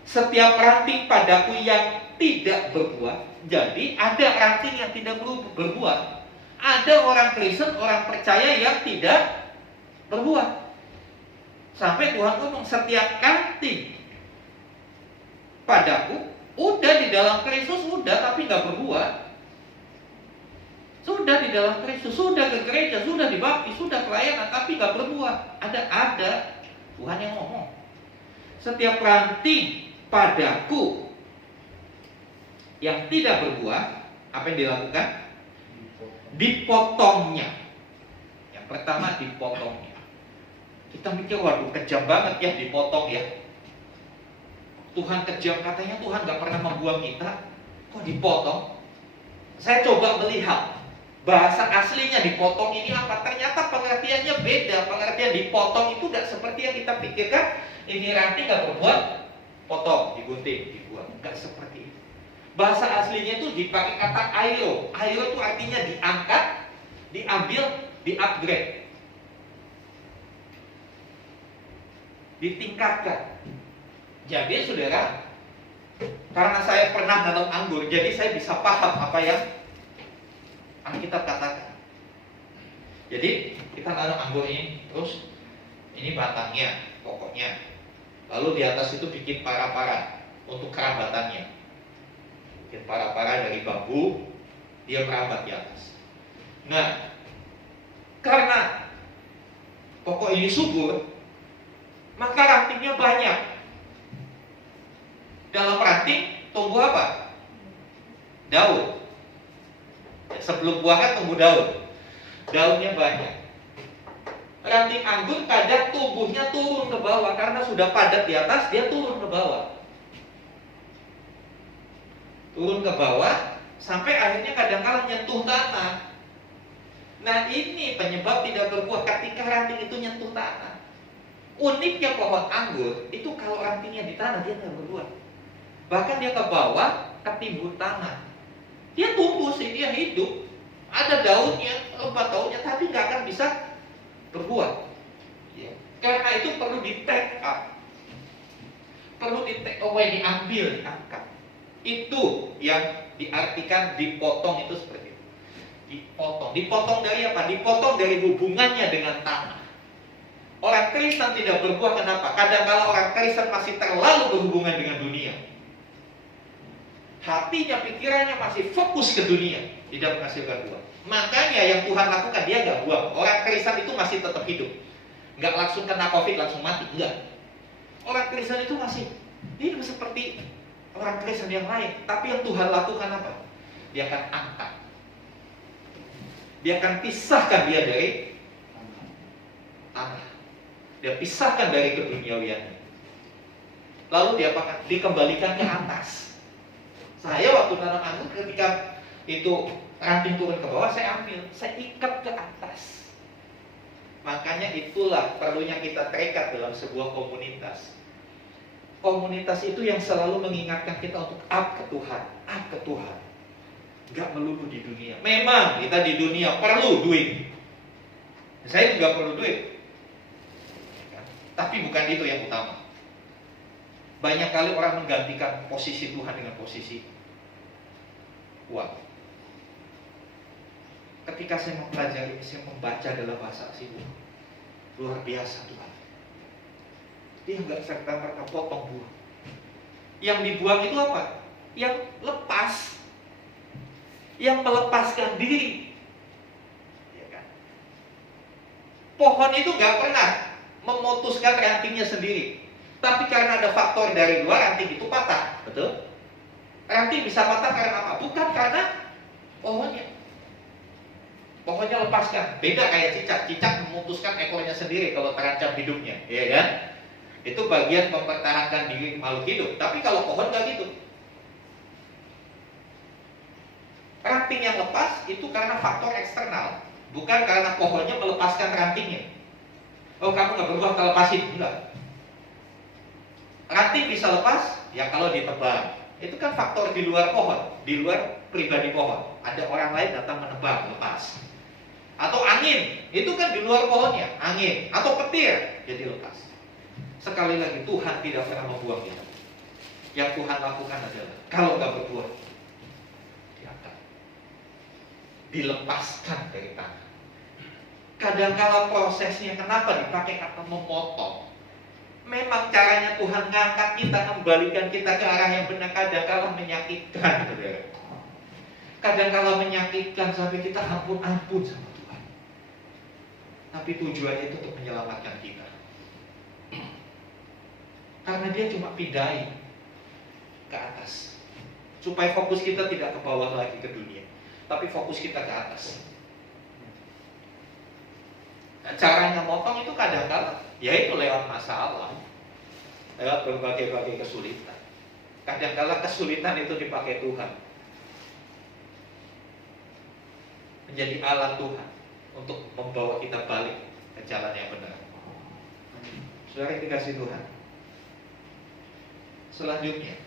Setiap ranting padaku yang tidak berbuah. Jadi ada ranting yang tidak berbuah. Ada orang Kristen, orang percaya yang tidak berbuah. Sampai Tuhan ngomong setiap ranting padaku, udah di dalam Kristus, udah tapi gak berbuah. Sudah di dalam Kristus, sudah ke gereja, sudah dibaptis, sudah pelayanan, tapi gak berbuah. Ada Tuhan yang ngomong. Setiap ranting padaku yang tidak berbuah, apa yang dilakukan? Dipotongnya. Yang pertama dipotongnya. Kita mikir, waduh kejam banget ya dipotong ya. Tuhan kejam, katanya Tuhan gak pernah membuang kita, kok dipotong? Saya coba melihat bahasa aslinya dipotong ini apa. Ternyata pengertiannya beda. Pengertian dipotong itu gak seperti yang kita pikirkan. Ini ranting gak berbuat, potong, digunting, dibuang. Gak seperti itu. Bahasa aslinya itu dipakai kata airo. Airo itu artinya diangkat, diambil, di-upgrade, ditingkatkan. Jadi saudara, karena saya pernah nanam anggur, jadi saya bisa paham apa yang Alkitab katakan. Jadi kita nanam anggur ini, terus ini batangnya, pokoknya. Lalu di atas itu bikin para-para untuk kerabatannya. Bikin para-para dari bambu, dia merambat di atas. Nah, karena pokok ini subur, maka rantingnya banyak. Dalam ranting tumbuh apa? Daun. Sebelum buah kan tumbuh daun. Daunnya banyak. Ranting anggur kadang tumbuhnya turun ke bawah karena sudah padat di atas, dia turun ke bawah. Turun ke bawah sampai akhirnya kadang-kala nyentuh tanah. Nah, ini penyebab tidak berbuah ketika ranting itu nyentuh tanah. Uniknya pohon anggur itu kalau rantingnya di tanah dia nggak berbuah. Bahkan dia ke bawah ketimbun tanah. Dia tumbuh sih, dia hidup. Ada daunnya, lebat daunnya, tapi nggak akan bisa berbuah. Ya. Karena itu perlu di-take up. Perlu di-take away, diambil, diangkat. Itu yang diartikan dipotong itu seperti itu. Dipotong. Dipotong dari apa? Dipotong dari hubungannya dengan tanah. Orang Kristen tidak berbuah kenapa? Kadang-kala orang Kristen masih terlalu berhubungan dengan dunia. Hatinya, pikirannya masih fokus ke dunia, tidak menghasilkan buah. Makanya yang Tuhan lakukan, dia nggak buang. Orang Kristen itu masih tetap hidup, nggak langsung kena COVID langsung mati, enggak. Orang Kristen itu masih hidup seperti orang Kristen yang lain. Tapi yang Tuhan lakukan apa? Dia akan angkat. Dia akan pisahkan dia dari tanah. Dia pisahkan dari keduniawiannya. Lalu dia akan dikembalikan ke atas. Saya waktu tanam anggur ketika itu ranting turun ke bawah, saya ambil, saya ikat ke atas. Makanya itulah perlunya kita terikat dalam sebuah komunitas. Komunitas itu yang selalu mengingatkan kita untuk up ke Tuhan, up ke Tuhan. Nggak melulu di dunia. Memang kita di dunia perlu duit. Saya juga perlu duit. Tapi bukan itu yang utama. Banyak kali orang menggantikan posisi Tuhan dengan posisi uang. Ketika saya mempelajari, saya membaca dalam bahasa asing, luar biasa Tuhan. Dia nggak serta-merta potong buah. Yang dibuang itu apa? Yang lepas, yang melepaskan diri. Ya kan? Pohon itu nggak pernah memutuskan rantingnya sendiri. Tapi karena ada faktor dari luar, ranting itu patah. Betul? Ranting bisa patah karena apa? Bukan karena pohonnya. Pohonnya lepaskan. Beda kayak cicak. Cicak memutuskan ekornya sendiri kalau terancam hidupnya, ya kan? Itu bagian mempertahankan diri makhluk hidup. Tapi kalau pohon nggak gitu. Ranting yang lepas itu karena faktor eksternal, bukan karena pohonnya melepaskan rantingnya. Oh, kamu nggak berubah, kalau lepasin, enggak. Ranting bisa lepas, ya kalau ditebang. Itu kan faktor di luar pohon, di luar pribadi pohon. Ada orang lain datang menebang, lepas. Atau angin, itu kan di luar pohonnya, angin. Atau petir, jadi lepas. Sekali lagi, Tuhan tidak pernah membuang kita. Yang Tuhan lakukan adalah, kalau nggak berbuah, diangkat, dilepaskan dari tanah. Kadang-kala prosesnya kenapa dipakai kata memotong? Memang caranya Tuhan ngangkat kita, kembalikan kita ke arah yang benar. Kadang-kala menyakitkan, saudara. Kadang-kala menyakitkan sampai kita ampun-ampun sama Tuhan. Tapi tujuannya itu untuk menyelamatkan kita. Karena dia cuma pindahin ke atas, supaya fokus kita tidak ke bawah lagi ke dunia, tapi fokus kita ke atas. Nah, caranya motong itu kadang-kala yaitu lewat masalah, lewat berbagai-bagai kesulitan. Kadang-kala kesulitan itu dipakai Tuhan menjadi alat Tuhan untuk membawa kita balik ke jalan yang benar. Saudara yang dikasihi Tuhan, selanjutnya,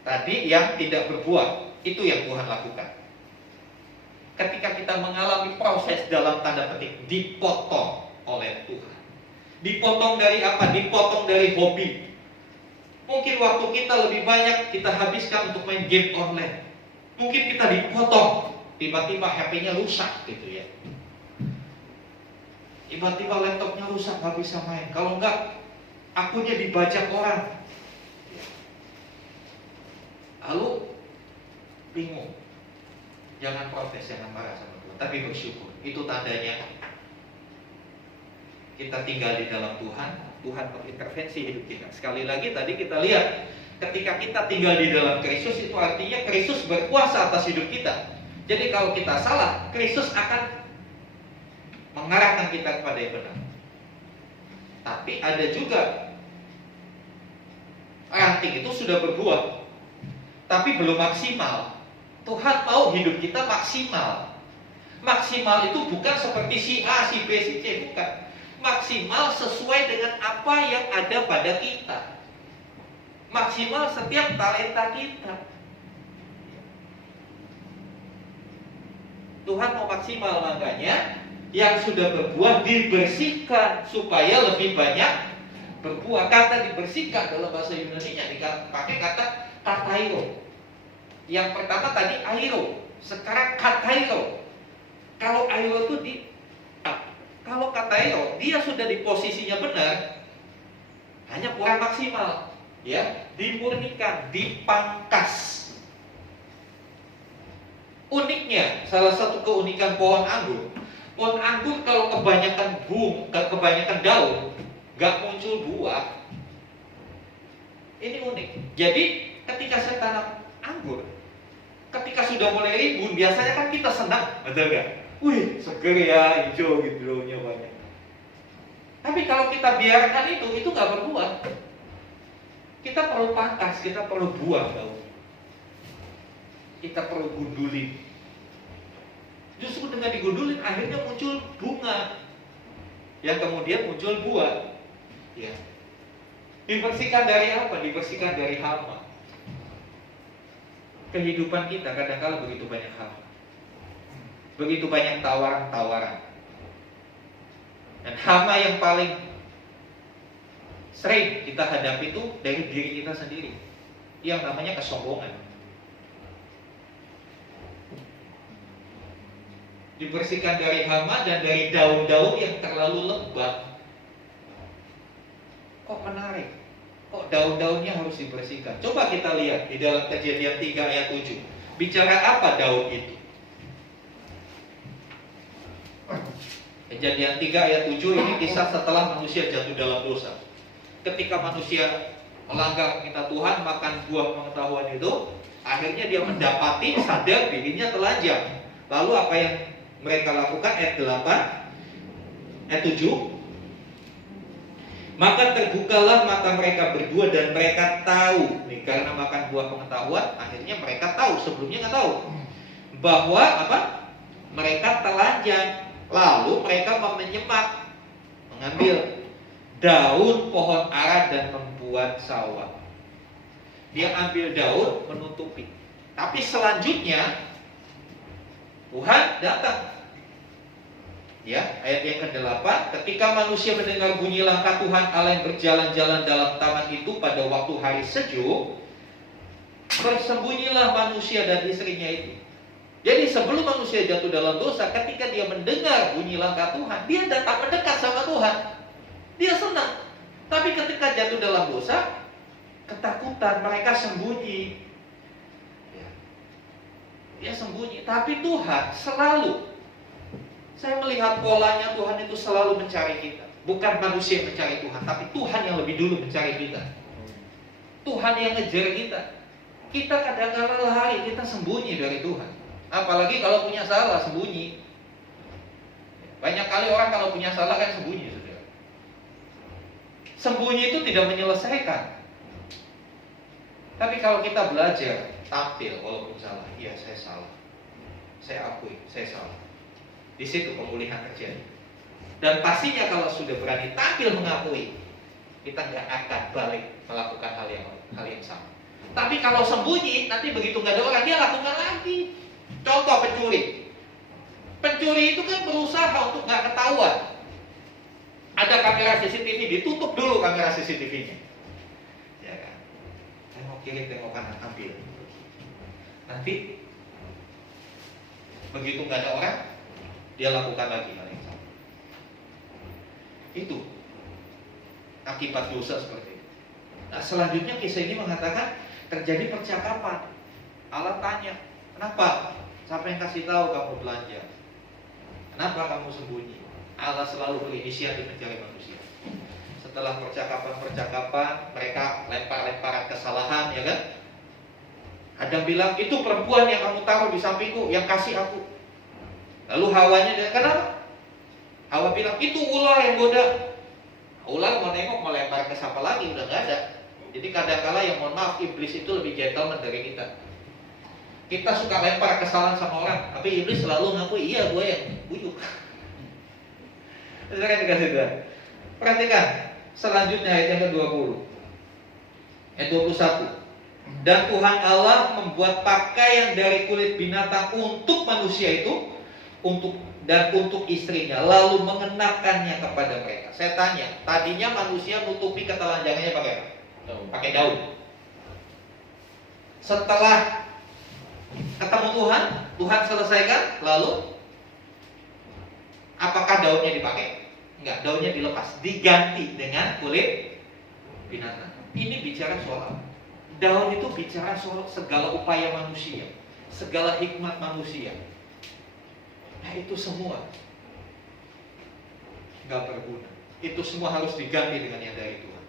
tadi yang tidak berbuah, itu yang Tuhan lakukan. Ketika kita mengalami proses dalam tanda petik dipotong oleh Tuhan. Dipotong dari apa? Dipotong dari hobi. Mungkin waktu kita lebih banyak kita habiskan untuk main game online. Mungkin kita dipotong, tiba-tiba HP-nya rusak gitu ya. Tiba-tiba laptopnya rusak, nggak bisa main. Kalau enggak, akunnya dibajak orang. Lalu bingung. Jangan protes, jangan marah sama Tuhan, tapi bersyukur. Itu tandanya kita tinggal di dalam Tuhan. Tuhan mengintervensi hidup kita. Sekali lagi tadi kita lihat, ketika kita tinggal di dalam Kristus, itu artinya Kristus berkuasa atas hidup kita. Jadi kalau kita salah, Kristus akan mengarahkan kita kepada yang benar. Tapi ada juga ranting itu sudah berbuah, tapi belum maksimal. Tuhan mau hidup kita maksimal. Maksimal itu bukan seperti si A, si B, si C, bukan. Maksimal sesuai dengan apa yang ada pada kita. Maksimal setiap talenta kita. Tuhan mau maksimal, makanya yang sudah berbuah dibersihkan supaya lebih banyak berbuah. Kata dibersihkan dalam bahasa Yunani-nya dipakai kata katairo. Yang pertama tadi airo, sekarang katairo. Kalau airo itu kalau katairo, dia sudah di posisinya benar, hanya kurang maksimal, ya, dimurnikan, dipangkas. Uniknya, salah satu keunikan pohon anggur kalau kebanyakan daun, nggak muncul buah. Ini unik. Jadi ketika saya tanam anggur, ketika sudah mulai rimbun, biasanya kan kita senang, betul nggak? Wih, seger ya, hijau gitu, daunnya banyak. Tapi kalau kita biarkan itu nggak berbuah. Kita perlu pangkas, kita perlu buang daunnya. Kita perlu gundulin. Justru dengan digundulin akhirnya muncul bunga, yang kemudian muncul buah. Ya. Dibersihkan dari apa? Dibersihkan dari hama. kehidupan kita kadang-kala begitu banyak hal, begitu banyak tawaran-tawaran. Dan hama yang paling sering kita hadapi itu dari diri kita sendiri, yang namanya kesombongan. Dibersihkan dari hama dan dari daun-daun yang terlalu lebat. Kok menarik? Kok daun-daunnya harus dibersihkan? Coba kita lihat di dalam Kejadian 3 ayat 7. Bicara apa daun itu? Kejadian 3 ayat 7 ini kisah setelah manusia jatuh dalam dosa. Ketika manusia melanggar perintah Tuhan, makan buah pengetahuan itu, akhirnya dia mendapati sadar dirinya telanjang. Lalu apa yang mereka lakukan? Ayat 8, ayat 7. Maka terbukalah mata mereka berdua dan mereka tahu, nih, karena makan buah pengetahuan, akhirnya mereka tahu, sebelumnya nggak tahu, bahwa apa? Mereka telanjang. Lalu mereka menyemak, mengambil daun pohon ara dan membuat sawah. Dia ambil daun menutupi. Tapi selanjutnya Tuhan datang. Ya, ayat yang ke-8, ketika manusia mendengar bunyi langkah Tuhan Allah yang berjalan-jalan dalam taman itu pada waktu hari sejuk, bersembunyilah manusia dan istrinya itu. Jadi sebelum manusia jatuh dalam dosa, ketika dia mendengar bunyi langkah Tuhan, dia datang mendekat sama Tuhan. Dia senang. Tapi ketika jatuh dalam dosa, ketakutan, mereka sembunyi. Dia sembunyi. Tapi Tuhan selalu, saya melihat polanya, Tuhan itu selalu mencari kita. Bukan manusia yang mencari Tuhan, tapi Tuhan yang lebih dulu mencari kita. Tuhan yang ngejar kita. Kita kadang-kadang lari, kita sembunyi dari Tuhan. Apalagi kalau punya salah, sembunyi. Banyak kali orang kalau punya salah kan sembunyi, saudara. Sembunyi itu tidak menyelesaikan. Tapi kalau kita belajar, tampil walaupun salah. Iya, saya salah. Saya akui, saya salah. Di situ pemulihan terjadi. Dan pastinya kalau sudah berani tampil mengakui, kita nggak akan balik melakukan hal yang sama. Tapi kalau sembunyi, nanti begitu nggak ada orang, dia lakukan lagi. Contoh pencuri. Pencuri itu kan berusaha untuk nggak ketahuan. Ada kamera CCTV, ditutup dulu kamera CCTV-nya. Ya kan? Tengok kiri, tengok kanan, ambil. Nanti begitu nggak ada orang, dia lakukan lagi hal yang sama. Itu akibat dosa seperti itu. Nah, selanjutnya kisah ini mengatakan terjadi percakapan. Allah tanya, kenapa? Siapa yang kasih tahu kamu belanja? Kenapa kamu sembunyi? Allah selalu berinisiatif mencari manusia. Setelah percakapan, mereka lempar-lemparan kesalahan, ya kan? Adam bilang, itu perempuan yang kamu taruh di sampingku, yang kasih aku. Lalu Hawanya dia, kenapa? Hawa bilang, itu ular yang goda. Ular mau nengok, mau lempar ke siapa lagi, udah gak ada. Jadi kadang-kala yang mohon maaf, iblis itu lebih gentleman dari kita. Kita suka lempar kesalahan sama orang, tapi iblis selalu ngaku, iya gue yang buyuk. Perhatikan selanjutnya ayat yang ke-20, ayat 21. Dan Tuhan Allah membuat pakaian dari kulit binatang untuk manusia itu, untuk istrinya, lalu mengenakannya kepada mereka. Saya tanya, tadinya manusia nutupi ketelanjangannya pakai apa? Pakai daun. Setelah ketemu Tuhan selesaikan, lalu apakah daunnya dipakai? Enggak, daunnya dilepas, diganti dengan kulit binatang. Ini bicara soal daun, itu bicara soal segala upaya manusia, segala hikmat manusia. Nah, itu semua nggak berguna. Itu semua harus diganti dengan yang dari Tuhan.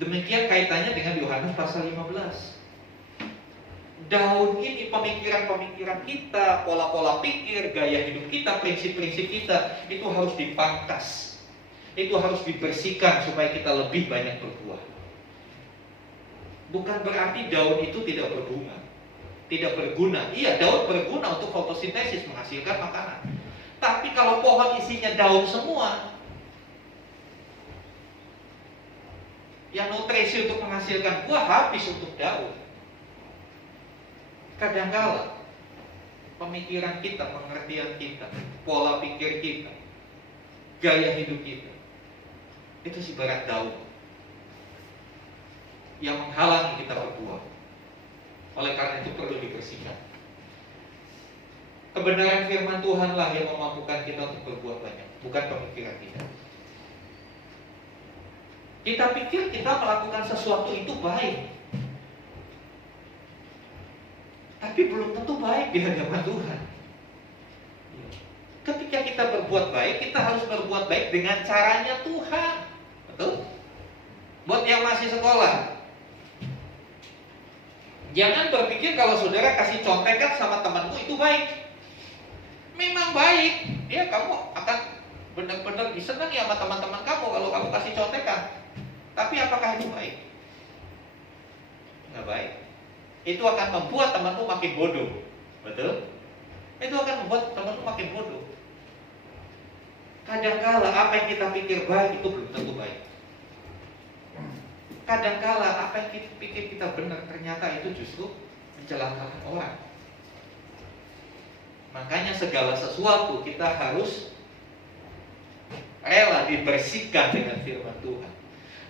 Demikian kaitannya dengan Yohanes pasal 15. Daun ini pemikiran-pemikiran kita, pola-pola pikir, gaya hidup kita, prinsip-prinsip kita, itu harus dipangkas. Itu harus dibersihkan supaya kita lebih banyak berbuah. Bukan berarti daun itu tidak berbunga, tidak berguna. Iya, daun berguna untuk fotosintesis, menghasilkan makanan. Tapi kalau pohon isinya daun semua, yang nutrisi untuk menghasilkan buah habis untuk daun. Kadangkala pemikiran kita, pengertian kita, pola pikir kita, gaya hidup kita itu sebarat daun yang menghalangi kita berbuah. Oleh karena itu perlu dibersihkan. Kebenaran firman Tuhanlah yang memampukan kita untuk berbuat banyak, bukan pemikiran kita. Kita pikir kita melakukan sesuatu itu baik, tapi belum tentu baik di hadapan Tuhan. Ketika kita berbuat baik, kita harus berbuat baik dengan caranya Tuhan. Betul? Buat yang masih sekolah, jangan berpikir kalau saudara kasih contekan sama temanmu itu baik. Memang baik, ya kamu akan benar-benar disenangi sama teman-teman kamu kalau kamu kasih contekan. Tapi apakah itu baik? Nggak baik. Itu akan membuat temanmu makin bodoh. Betul? Itu akan membuat temanmu makin bodoh. Kadangkala apa yang kita pikir baik itu belum tentu baik. Kadangkala apa yang kita pikir kita benar ternyata itu justru mencelakakan orang. Makanya segala sesuatu kita harus rela dibersihkan dengan firman Tuhan.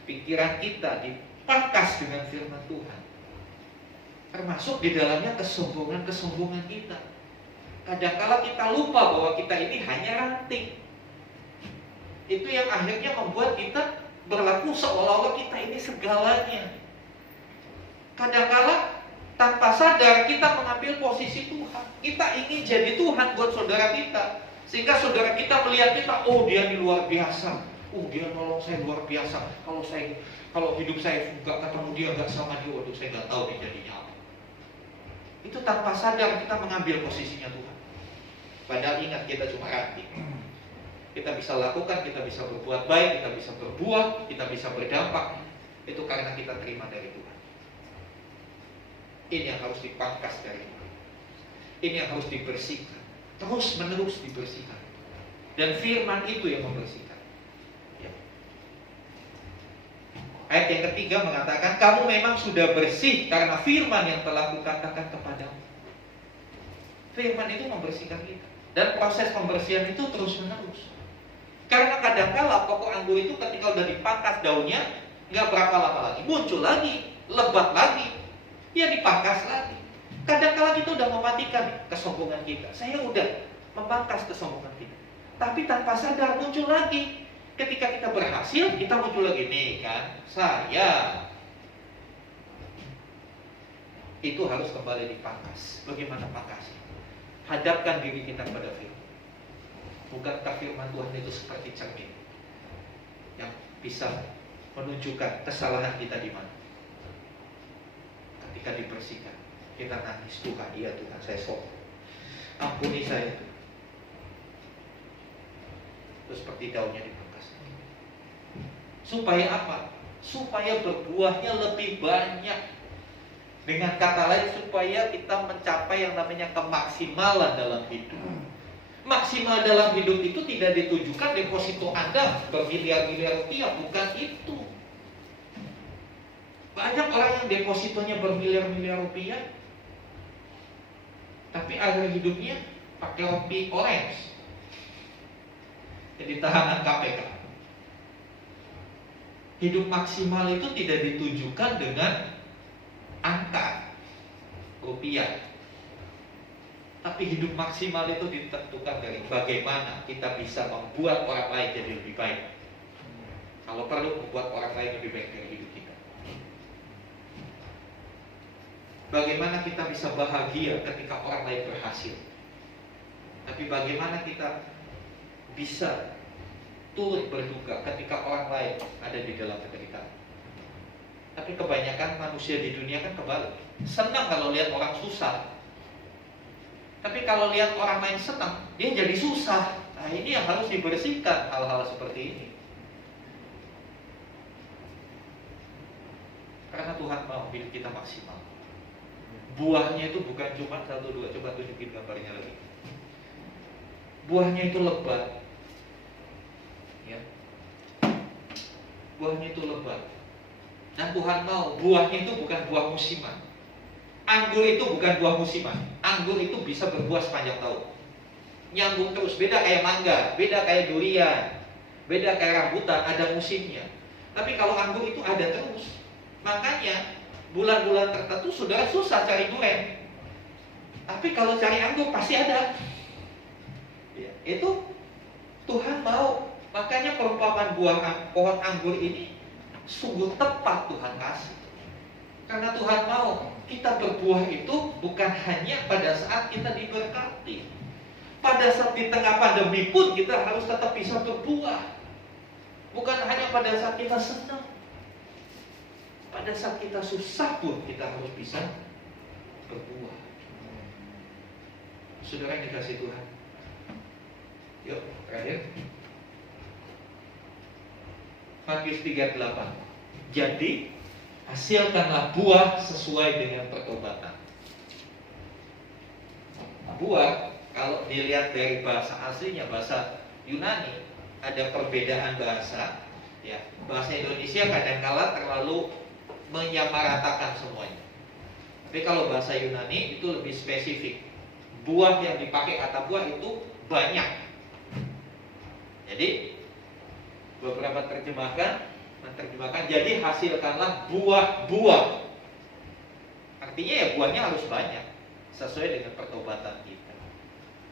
Pikiran kita dipangkas dengan firman Tuhan. Termasuk di dalamnya kesombongan-kesombongan kita. Kadangkala kita lupa bahwa kita ini hanya ranting. Itu yang akhirnya membuat kita berlaku seolah-olah kita ini segalanya. Kadangkala tanpa sadar kita mengambil posisi Tuhan. Kita ingin jadi Tuhan buat saudara kita, sehingga saudara kita melihat kita, oh dia ini luar biasa, oh dia nolong saya luar biasa. Kalau hidup saya nggak ketemu dia, nggak sama dia, waduh saya nggak tahu dia jadinya apa. Itu tanpa sadar kita mengambil posisinya Tuhan. Padahal ingat kita cuma ranting. Kita bisa lakukan, kita bisa berbuat baik, kita bisa berbuah, kita bisa berdampak. Itu karena kita terima dari Tuhan. Ini yang harus dipangkas dari Tuhan. Ini yang harus dibersihkan. Terus menerus dibersihkan. Dan firman itu yang membersihkan. Ya. Ayat yang ketiga mengatakan, kamu memang sudah bersih karena firman yang telah kukatakan kepadamu. Firman itu membersihkan kita. Dan proses pembersihan itu terus menerus. Karena kadangkala pokok anggur itu ketika udah dipangkas daunnya, nggak berapa lama lagi muncul lagi, lebat lagi, ya dipangkas lagi. Kadangkala kita udah mematikan kesombongan kita. Saya udah memangkas kesombongan kita, tapi tanpa sadar muncul lagi. Ketika kita berhasil, kita muncul lagi nih kan, saya. Itu harus kembali dipangkas. Bagaimana pangkasnya? Hadapkan diri kita pada firman. Bukankah firman Tuhan itu seperti cermin yang bisa menunjukkan kesalahan kita di mana? Ketika dibersihkan, kita nangis, Tuhan, iya Tuhan, saya sombong, ampuni saya. Terus seperti daunnya dipangkas. Supaya apa? Supaya berbuahnya lebih banyak. Dengan kata lain, supaya kita mencapai yang namanya kemaksimalan dalam hidup. Maksimal dalam hidup itu tidak ditujukan deposito Anda bermiliar-miliar rupiah, bukan itu. Banyak orang yang depositonya bermiliar-miliar rupiah, tapi akhir hidupnya pakai rompi orange, jadi tahanan KPK. Hidup maksimal itu tidak ditujukan dengan angka rupiah, tapi hidup maksimal itu ditentukan dari bagaimana kita bisa membuat orang lain jadi lebih baik. Kalau perlu membuat orang lain lebih baik dari hidup kita. Bagaimana kita bisa bahagia ketika orang lain berhasil. Tapi bagaimana kita bisa turut berduka ketika orang lain ada di dalam penderitaan. Tapi kebanyakan manusia di dunia kan kebalik. Senang kalau lihat orang susah. Tapi kalau lihat orang lain senang, dia jadi susah. Nah ini yang harus dibersihkan, hal-hal seperti ini. Karena Tuhan mau hidup kita maksimal. Buahnya itu bukan cuma 1, 2. Coba tunjukin gambarnya lagi. Buahnya itu lebat. Ya. Buahnya itu lebat. Dan Tuhan mau buahnya itu bukan buah musiman. Anggur itu bukan buah musiman. Anggur itu bisa berbuah sepanjang tahun. Nyambung terus, beda kayak mangga, beda kayak durian, beda kayak rambutan, ada musimnya. Tapi kalau anggur itu ada terus. Makanya bulan-bulan tertentu saudara susah cari durian. Tapi kalau cari anggur pasti ada. Ya, itu Tuhan mau. Makanya perumpamaan pohon anggur ini sungguh tepat Tuhan kasih. Karena Tuhan mau kita berbuah itu bukan hanya pada saat kita diberkati. Pada saat di tengah pandemi pun kita harus tetap bisa berbuah. Bukan hanya pada saat kita senang. Pada saat kita susah pun kita harus bisa berbuah. Saudara yang dikasih Tuhan. Yuk, terakhir. Matius 3:8. Jadi hasilkanlah buah sesuai dengan pertobatan. Buah, kalau dilihat dari bahasa aslinya, bahasa Yunani, ada perbedaan bahasa. Ya, bahasa Indonesia kadang-kala terlalu menyamaratakan semuanya. Tapi kalau bahasa Yunani itu lebih spesifik. Buah yang dipakai kata buah itu banyak. Jadi beberapa menerjemahkan jadi hasilkanlah buah-buah. Artinya ya buahnya harus banyak sesuai dengan pertobatan kita.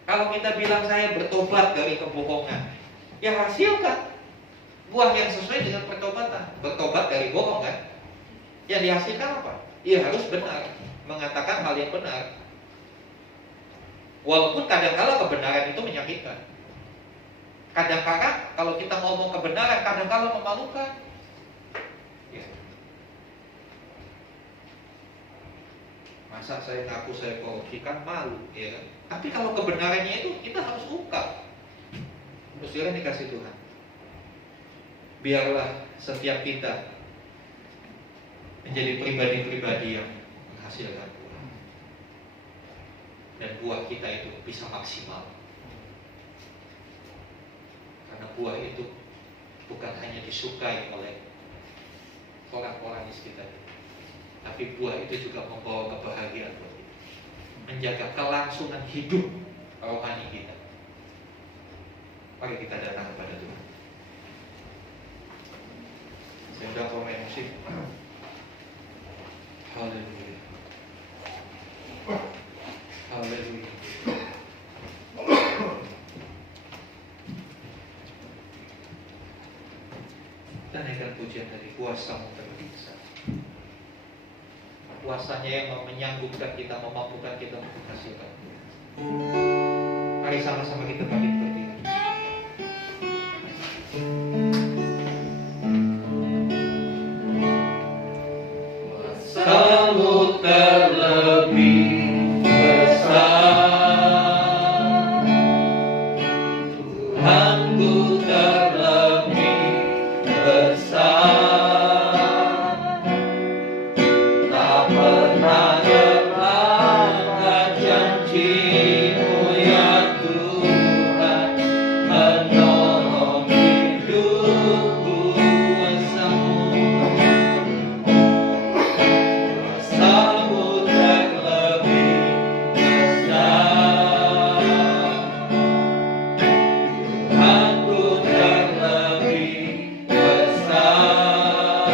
Kalau kita bilang saya bertobat dari kebohongan, ya hasilkan buah yang sesuai dengan pertobatan. Bertobat dari bohong kan? Yang dihasilkan apa? Ya harus benar, mengatakan hal yang benar. Walaupun kadang-kala kebenaran itu menyakitkan. Kadang-kala kalau kita ngomong kebenaran, kadang-kala memalukan. Ya. Masa saya ngaku saya korupsi, kan malu, ya kan? Tapi kalau kebenarannya itu kita harus ungkap. Saudara dikasih Tuhan. Biarlah setiap kita menjadi pribadi-pribadi yang menghasilkan buah. Dan buah kita itu bisa maksimal. Karena buah itu bukan hanya disukai oleh orang-orang di sekitar kita, tapi buah itu juga membawa kebahagiaan buat kita, menjaga kelangsungan hidup rohani kita. Mari kita datang kepada Tuhan. Saya undang pemain musik. Haleluya. Haleluya. Kita naikkan pujian dari kuasa-Mu terlebih besar. Kuasanya yang menyanggupkan kita, memampukan kita untuk menghasilkan. Mari sama-sama kita bangkit berdiri. Kuasa-Mu terlebih besar, Tuhanku terlebih besar, tak pernah terlambat janji-Mu ya Tuhan, menolong hidupku. Kuasa-Mu terlebih besar, Tuhanku terlebih besar,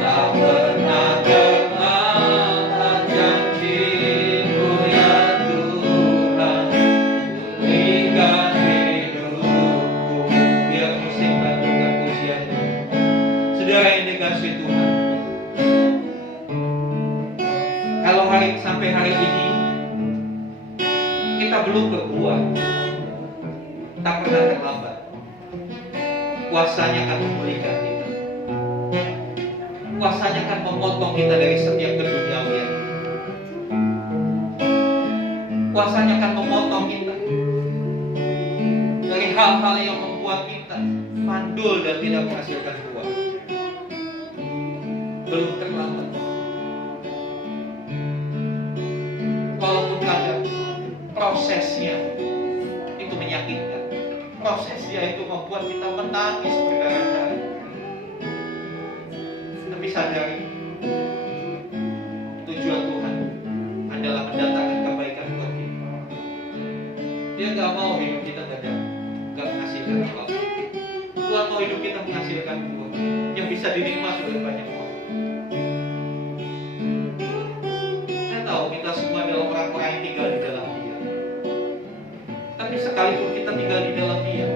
tak pernah terlambat janji-Mu ya Tuhan, pulihkan hidupku. Biar musik lanjutkan pujiannya. Saudara yang dikasih Tuhan, kalau sampai hari ini kita belum berbuah, tak pernah terlambat. Kuasanya akan memulihkan kita. Kuasanya akan memotong kita dari setiap keduniawian. Kuasanya akan memotong kita dari hal-hal yang membuat kita mandul dan tidak menghasilkan buah. Belum terlambat. Walaupun kadang prosesnya itu menyakitkan, prosesnya itu membuat kita menangis berdarah-darah. Tapi sadari, kita nggak menghasilkan apa-apa. Tuhan mau hidup kita menghasilkan buah yang bisa dinikmati oleh banyak orang. Saya tahu kita semua adalah orang-orang yang tinggal di dalam Dia. Tapi sekalipun kita tinggal di dalam Dia,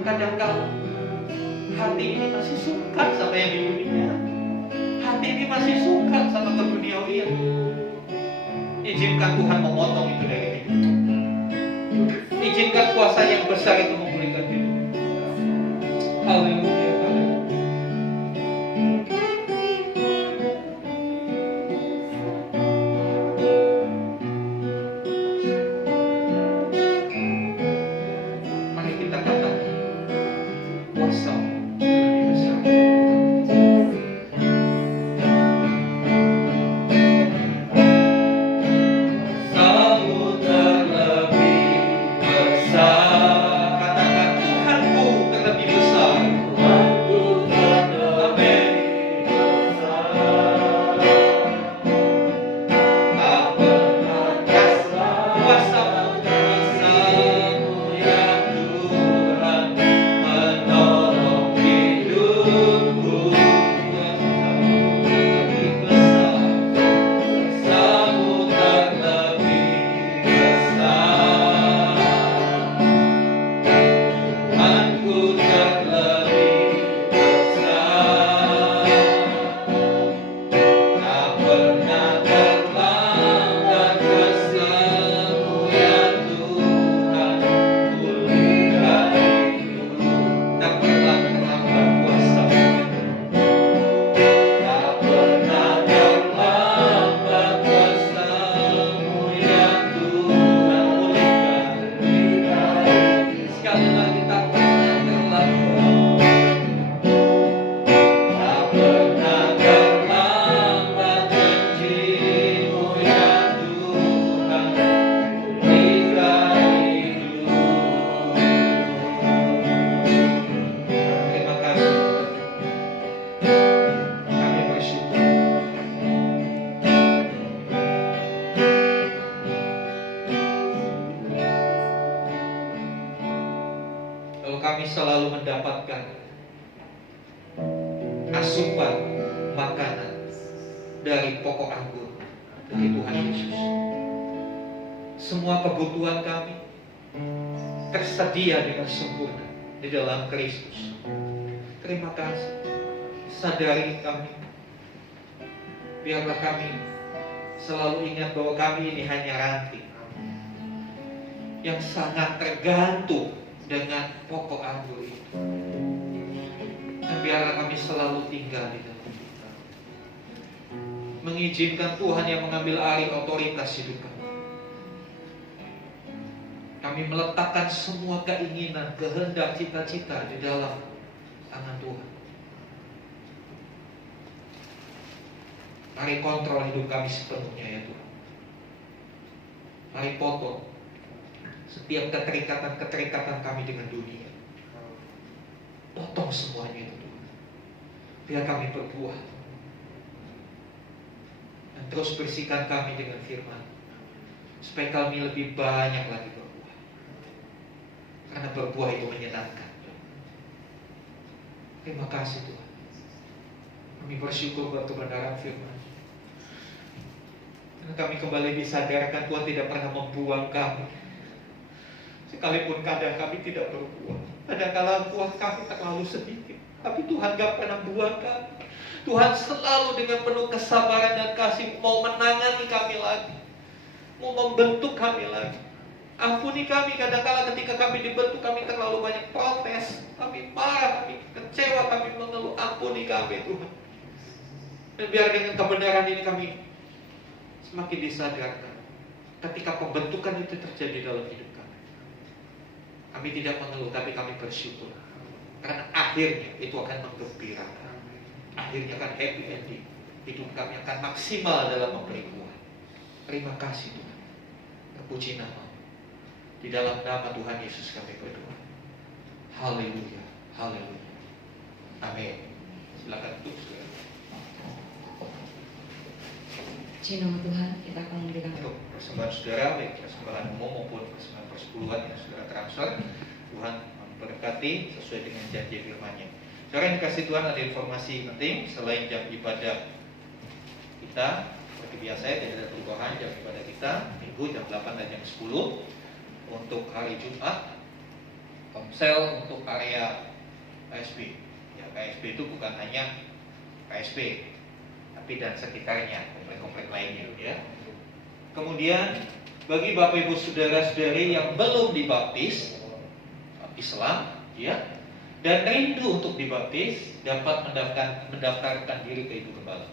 kadang-kala hati ini masih suka sama yang di dunia. Hati ini masih suka sama keduniawian. Izinkan Tuhan memotong itu dari hidup. Izinkan kuasa yang besar itu memulihkan hidup. Haleluya. Mari kita katakan kuasa lebih besar. Kami selalu mendapatkan asupan makanan dari pokok anggur dari Tuhan Yesus. Semua kebutuhan kami tersedia dengan sempurna di dalam Kristus. Terima kasih. Sadari kami. Biarlah kami selalu ingat bahwa kami ini hanya ranting yang sangat tergantung dengan pokok anggur itu. Dan biarlah kami selalu tinggal di dalam kita, mengizinkan Tuhan yang mengambil alih otoritas hidup kami. Kami meletakkan semua keinginan, kehendak, cita-cita di dalam tangan Tuhan. Mari kontrol hidup kami sepenuhnya ya Tuhan. Mari potong setiap keterikatan-keterikatan kami dengan dunia. Potong semuanya itu Tuhan. Biar kami berbuah. Dan terus bersihkan kami dengan firman. Supaya kami lebih banyak lagi berbuah. Karena berbuah itu menyenangkan. Terima kasih Tuhan. Kami bersyukur buat kebenaran firman. Karena kami kembali disadarkan Tuhan tidak pernah membuang kami. Sekalipun kadang kami tidak berbuah, kadang-kala buah kami terlalu sedikit, tapi Tuhan gak pernah buang kami. Tuhan selalu dengan penuh kesabaran dan kasih mau menangani kami lagi, mau membentuk kami lagi. Ampuni kami kadang-kala ketika kami dibentuk kami terlalu banyak protes, kami marah, kami kecewa, kami mengeluh. Ampuni kami Tuhan. Dan biar dengan kebenaran ini kami semakin disadarkan ketika pembentukan itu terjadi dalam hidup kami. Kami tidak mengeluh, tapi kami bersyukur. Karena akhirnya itu akan menggembirakan. Akhirnya akan happy ending. Hidup kami akan maksimal dalam memberi buah. Terima kasih Tuhan. Terpuji nama. Di dalam nama Tuhan Yesus kami berdoa. Haleluya. Haleluya. Amin. Silakan tutup. Puji nama Tuhan, kita akan memberikan Untuk persembahan saudara, baik persembahan umum maupun persembahan persepuluhan yang saudara transfer, Tuhan memberkati sesuai dengan janji firman-Nya. Saudara yang dikasih Tuhan, ada informasi penting selain jam ibadah kita seperti biasa ya, tidak ada perubahan jam ibadah kita Minggu jam 8 dan jam 10. Untuk hari Jumat komsel untuk area KSB. Ya, KSB itu bukan hanya KSB, tapi dan sekitarnya, komplek-komplek lainnya ya. Kemudian bagi Bapak Ibu saudara-saudari yang belum dibaptis Islam ya, dan rindu untuk dibaptis, dapat mendaftarkan diri ke Ibu Gembala.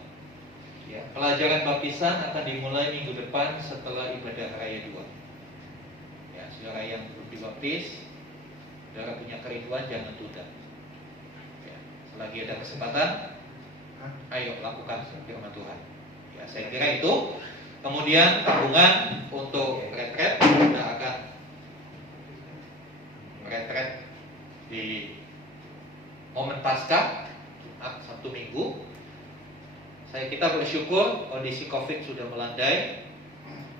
Ya, pelajaran baptisan akan dimulai minggu depan setelah ibadah raya 2. Ya, saudara yang belum dibaptis, saudara punya kerinduan, jangan tunda. Ya, selagi ada kesempatan, ayo lakukan firman Tuhan. Ya, saya kira itu. Kemudian tabungan untuk retret, kita akan retret di momen Paskah Jumat, Sabtu, Minggu. Kita bersyukur kondisi COVID sudah melandai,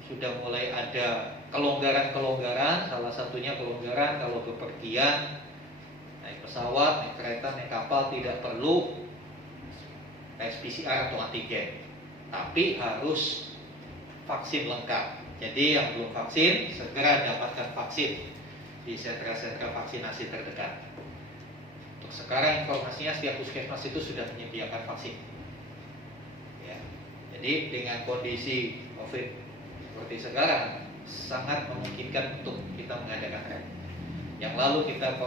sudah mulai ada kelonggaran-kelonggaran. Salah satunya kelonggaran kalau bepergian, naik pesawat, naik kereta, naik kapal tidak perlu tes PCR atau antigen, tapi harus vaksin lengkap. Jadi yang belum vaksin segera dapatkan vaksin di sentra-sentra vaksinasi terdekat. Untuk sekarang informasinya setiap puskesmas itu sudah menyediakan vaksin. Ya. Jadi dengan kondisi COVID seperti sekarang sangat memungkinkan untuk kita mengadakan rem. Yang lalu kita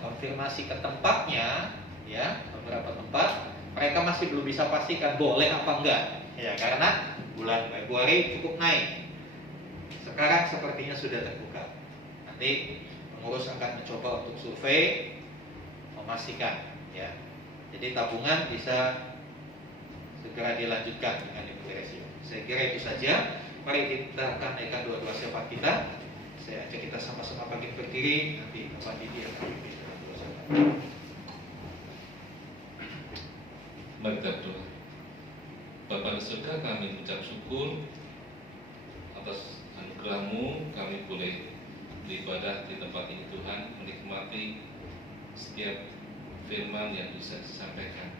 konfirmasi ke tempatnya, ya beberapa tempat mereka masih belum bisa pastikan boleh apa enggak, ya karena bulan Februari cukup naik. Sekarang sepertinya sudah terbuka. Nanti pengurus akan mencoba untuk survei memastikan, ya. Jadi tabungan bisa segera dilanjutkan dengan imigrasi. Saya kira itu saja. Mari kita akan naikkan dua-dua syafaat kita. Saya ajak kita sama-sama bangkit berdiri. Nanti Bapak Didi akan memimpin dalam dua syafaat. Mari kita berdoa. Bapa di surga, kami mengucap syukur atas anugerah-Mu, kami boleh beribadah di tempat ini Tuhan, menikmati setiap firman yang bisa disampaikan.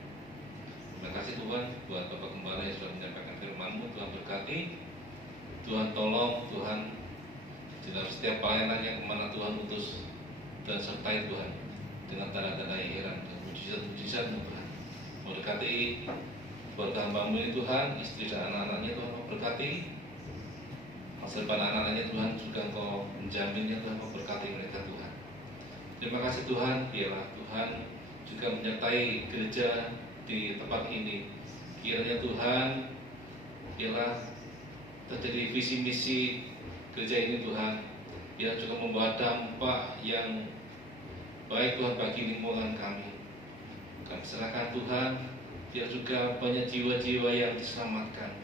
Terima kasih Tuhan buat Bapak Gembala yang sudah menyampaikan firman-Mu. Tuhan berkati, Tuhan tolong, Tuhan dalam setiap pelayanan yang kemana Tuhan utus, dan sertai Tuhan dengan tanda-tanda yang heran dan mujizat-mujizat-Mu Tuhan. Berkati buat hamba-Mu ini Tuhan, istri dan anak-anaknya Tuhan memberkati, masa depan anak-anaknya Tuhan juga Engkau menjaminnya Tuhan, memberkati mereka Tuhan. Terima kasih Tuhan, biarlah Tuhan juga menyertai gereja di tempat ini. Kiranya Tuhan, biarlah terjadi visi misi gereja ini Tuhan, biar juga membawa dampak yang baik Tuhan bagi lingkungan kami. Kami serahkan Tuhan, biar juga banyak jiwa-jiwa yang diselamatkan.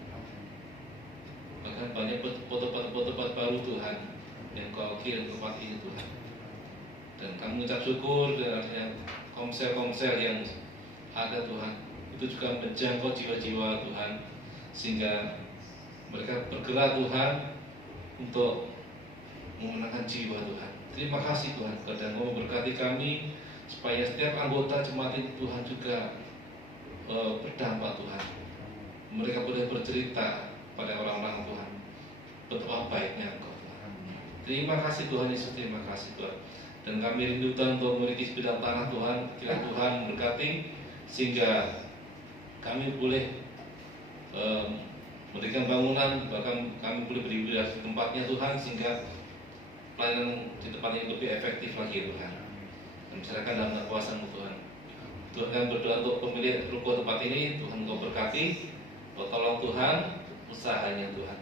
Bahkan banyak tempat-tempat baru Tuhan yang Kau kirim ke tempat ini Tuhan. Dan kami mengucap syukur dengan komsel-komsel yang ada Tuhan, itu juga menjangkau jiwa-jiwa Tuhan, sehingga mereka bergerak Tuhan untuk memenangkan jiwa Tuhan. Terima kasih Tuhan, dan Kau memberkati kami supaya setiap anggota jemaat ini Tuhan juga berdampak Tuhan. Mereka boleh bercerita pada orang-orang Tuhan betapa baiknya Engkau Tuhan. Terima kasih Tuhan Yesus, terima kasih Tuhan. Dan kami rindu Tuhan untuk memiliki sebidang tanah Tuhan. Kiranya Tuhan memberkati sehingga kami boleh memberikan bangunan, bahkan kami boleh beribadah di tempatnya Tuhan, sehingga pelayanan di tempat ini lebih efektif lagi Tuhan. Dan serahkan dalam kuasa-Mu Tuhan. Tuhan kami berdoa untuk pemilik ruko tempat ini, Tuhan Kau berkati, Kau tolong Tuhan usahanya Tuhan.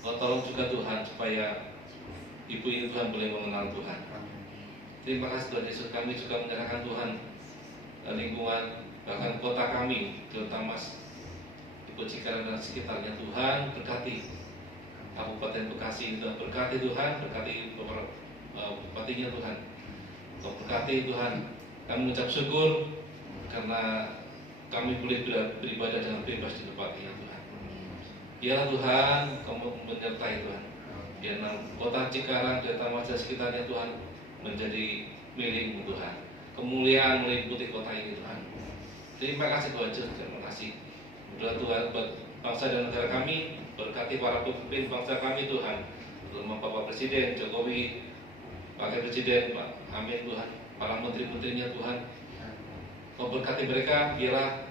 Kau tolong juga Tuhan supaya ibu ini Tuhan boleh mengenal Tuhan. Terima kasih Tuhan Yesus, kami juga menyerahkan Tuhan lingkungan, bahkan kota kami, terutama Ibu Cikarang dan sekitarnya Tuhan, berkati Kabupaten Bekasi Tuhan, berkati Tuhan, berkati bupatinya Tuhan, Kau berkati Tuhan. Kami mengucap syukur karena kami boleh beribadah dengan bebas di tempat ini Tuhan. Biarlah Tuhan Kamu menyertai Tuhan. Biarlah kota Cikarang dan Taman sekitarnya Tuhan menjadi milik-Mu Tuhan. Kemuliaan meliputi kota ini Tuhan. Terima kasih Tuhan Yesus, terima kasih. Berdoa Tuhan buat bangsa dan negara kami, berkati para pemimpin bangsa kami Tuhan, terutama Bapak Presiden Jokowi, Wakil Presiden Pak Amin Tuhan, para menteri-menterinya Tuhan. Kau berkati mereka, biarlah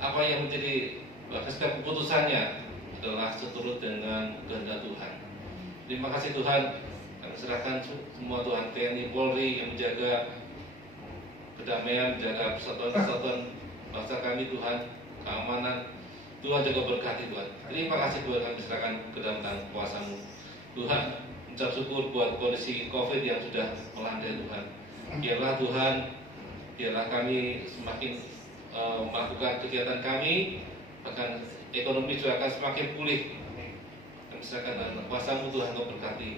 apa yang menjadi setiap keputusannya adalah seturut dengan kehendak Tuhan. Terima kasih Tuhan, kami serahkan semua Tuhan, TNI Polri yang menjaga kedamaian, menjaga persatuan bangsa kami Tuhan, keamanan. Tuhan juga berkati Tuhan. Terima kasih Tuhan, kami serahkan ke dalam tangan kuasa-Mu Tuhan. Ucap syukur buat kondisi COVID yang sudah melandai Tuhan. Biarlah Tuhan, biarlah kami semakin melakukan kegiatan kami, bahkan ekonomi juga akan semakin pulih. Kami serahkan dalam kuasa-Mu Tuhan, Kau berkati.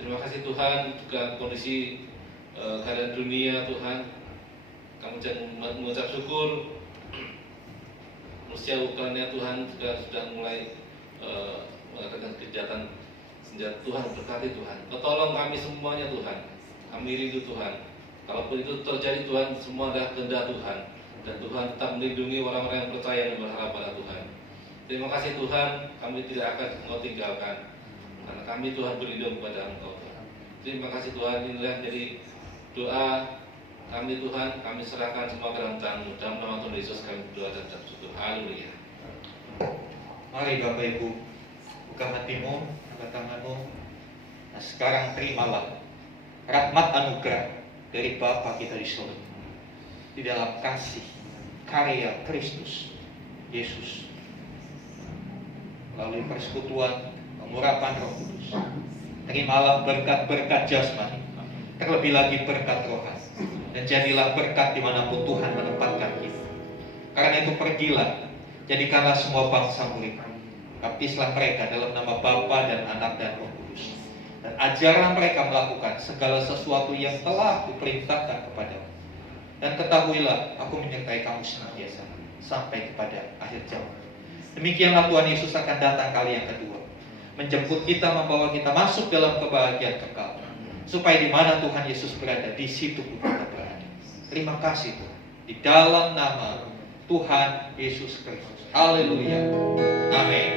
Terima kasih Tuhan, juga kondisi keadaan dunia Tuhan. Kami mengucap syukur. Rusia Ukraina Tuhan juga sudah mulai mengadakan kejahatan senjata. Tuhan berkati Tuhan. Tolong kami semuanya Tuhan. Kami rindu Tuhan. Kalaupun itu terjadi Tuhan, semua adalah kehendak Tuhan. Dan Tuhan tetap melindungi orang-orang yang percaya dan berharap pada Tuhan. Terima kasih Tuhan, kami tidak akan Engkau tinggalkan. Karena kami Tuhan berlindung kepada Engkau. Terima kasih Tuhan, inilah jadi doa kami Tuhan, kami serahkan semua ke dalam tangan-Mu. Dalam nama Tuhan Yesus kami berdoa dan bersyukur. Haleluya. Mari Bapak Ibu, buka hatimu, angkat tanganmu. Nah sekarang terimalah rahmat anugerah dari Bapa kita di surga, di dalam kasih karya Kristus Yesus, melalui persekutuan pengurapan Roh Kudus. Terimalah berkat-berkat jasmani, terlebih lagi berkat rohani, dan jadilah berkat dimanapun Tuhan menempatkan kita. Karena itu pergilah, jadikanlah semua bangsa murid, baptislah mereka dalam nama Bapa dan Anak dan Roh Kudus, dan ajarlah mereka melakukan segala sesuatu yang telah kuperintahkan kepadamu. Dan ketahuilah, aku menyertai kamu senantiasa sampai kepada akhir zaman. Demikianlah Tuhan Yesus akan datang kali yang kedua, menjemput kita, membawa kita masuk dalam kebahagiaan kekal, supaya di mana Tuhan Yesus berada, di situ kita berada. Terima kasih Tuhan, di dalam nama Tuhan Yesus Kristus. Haleluya. Amin.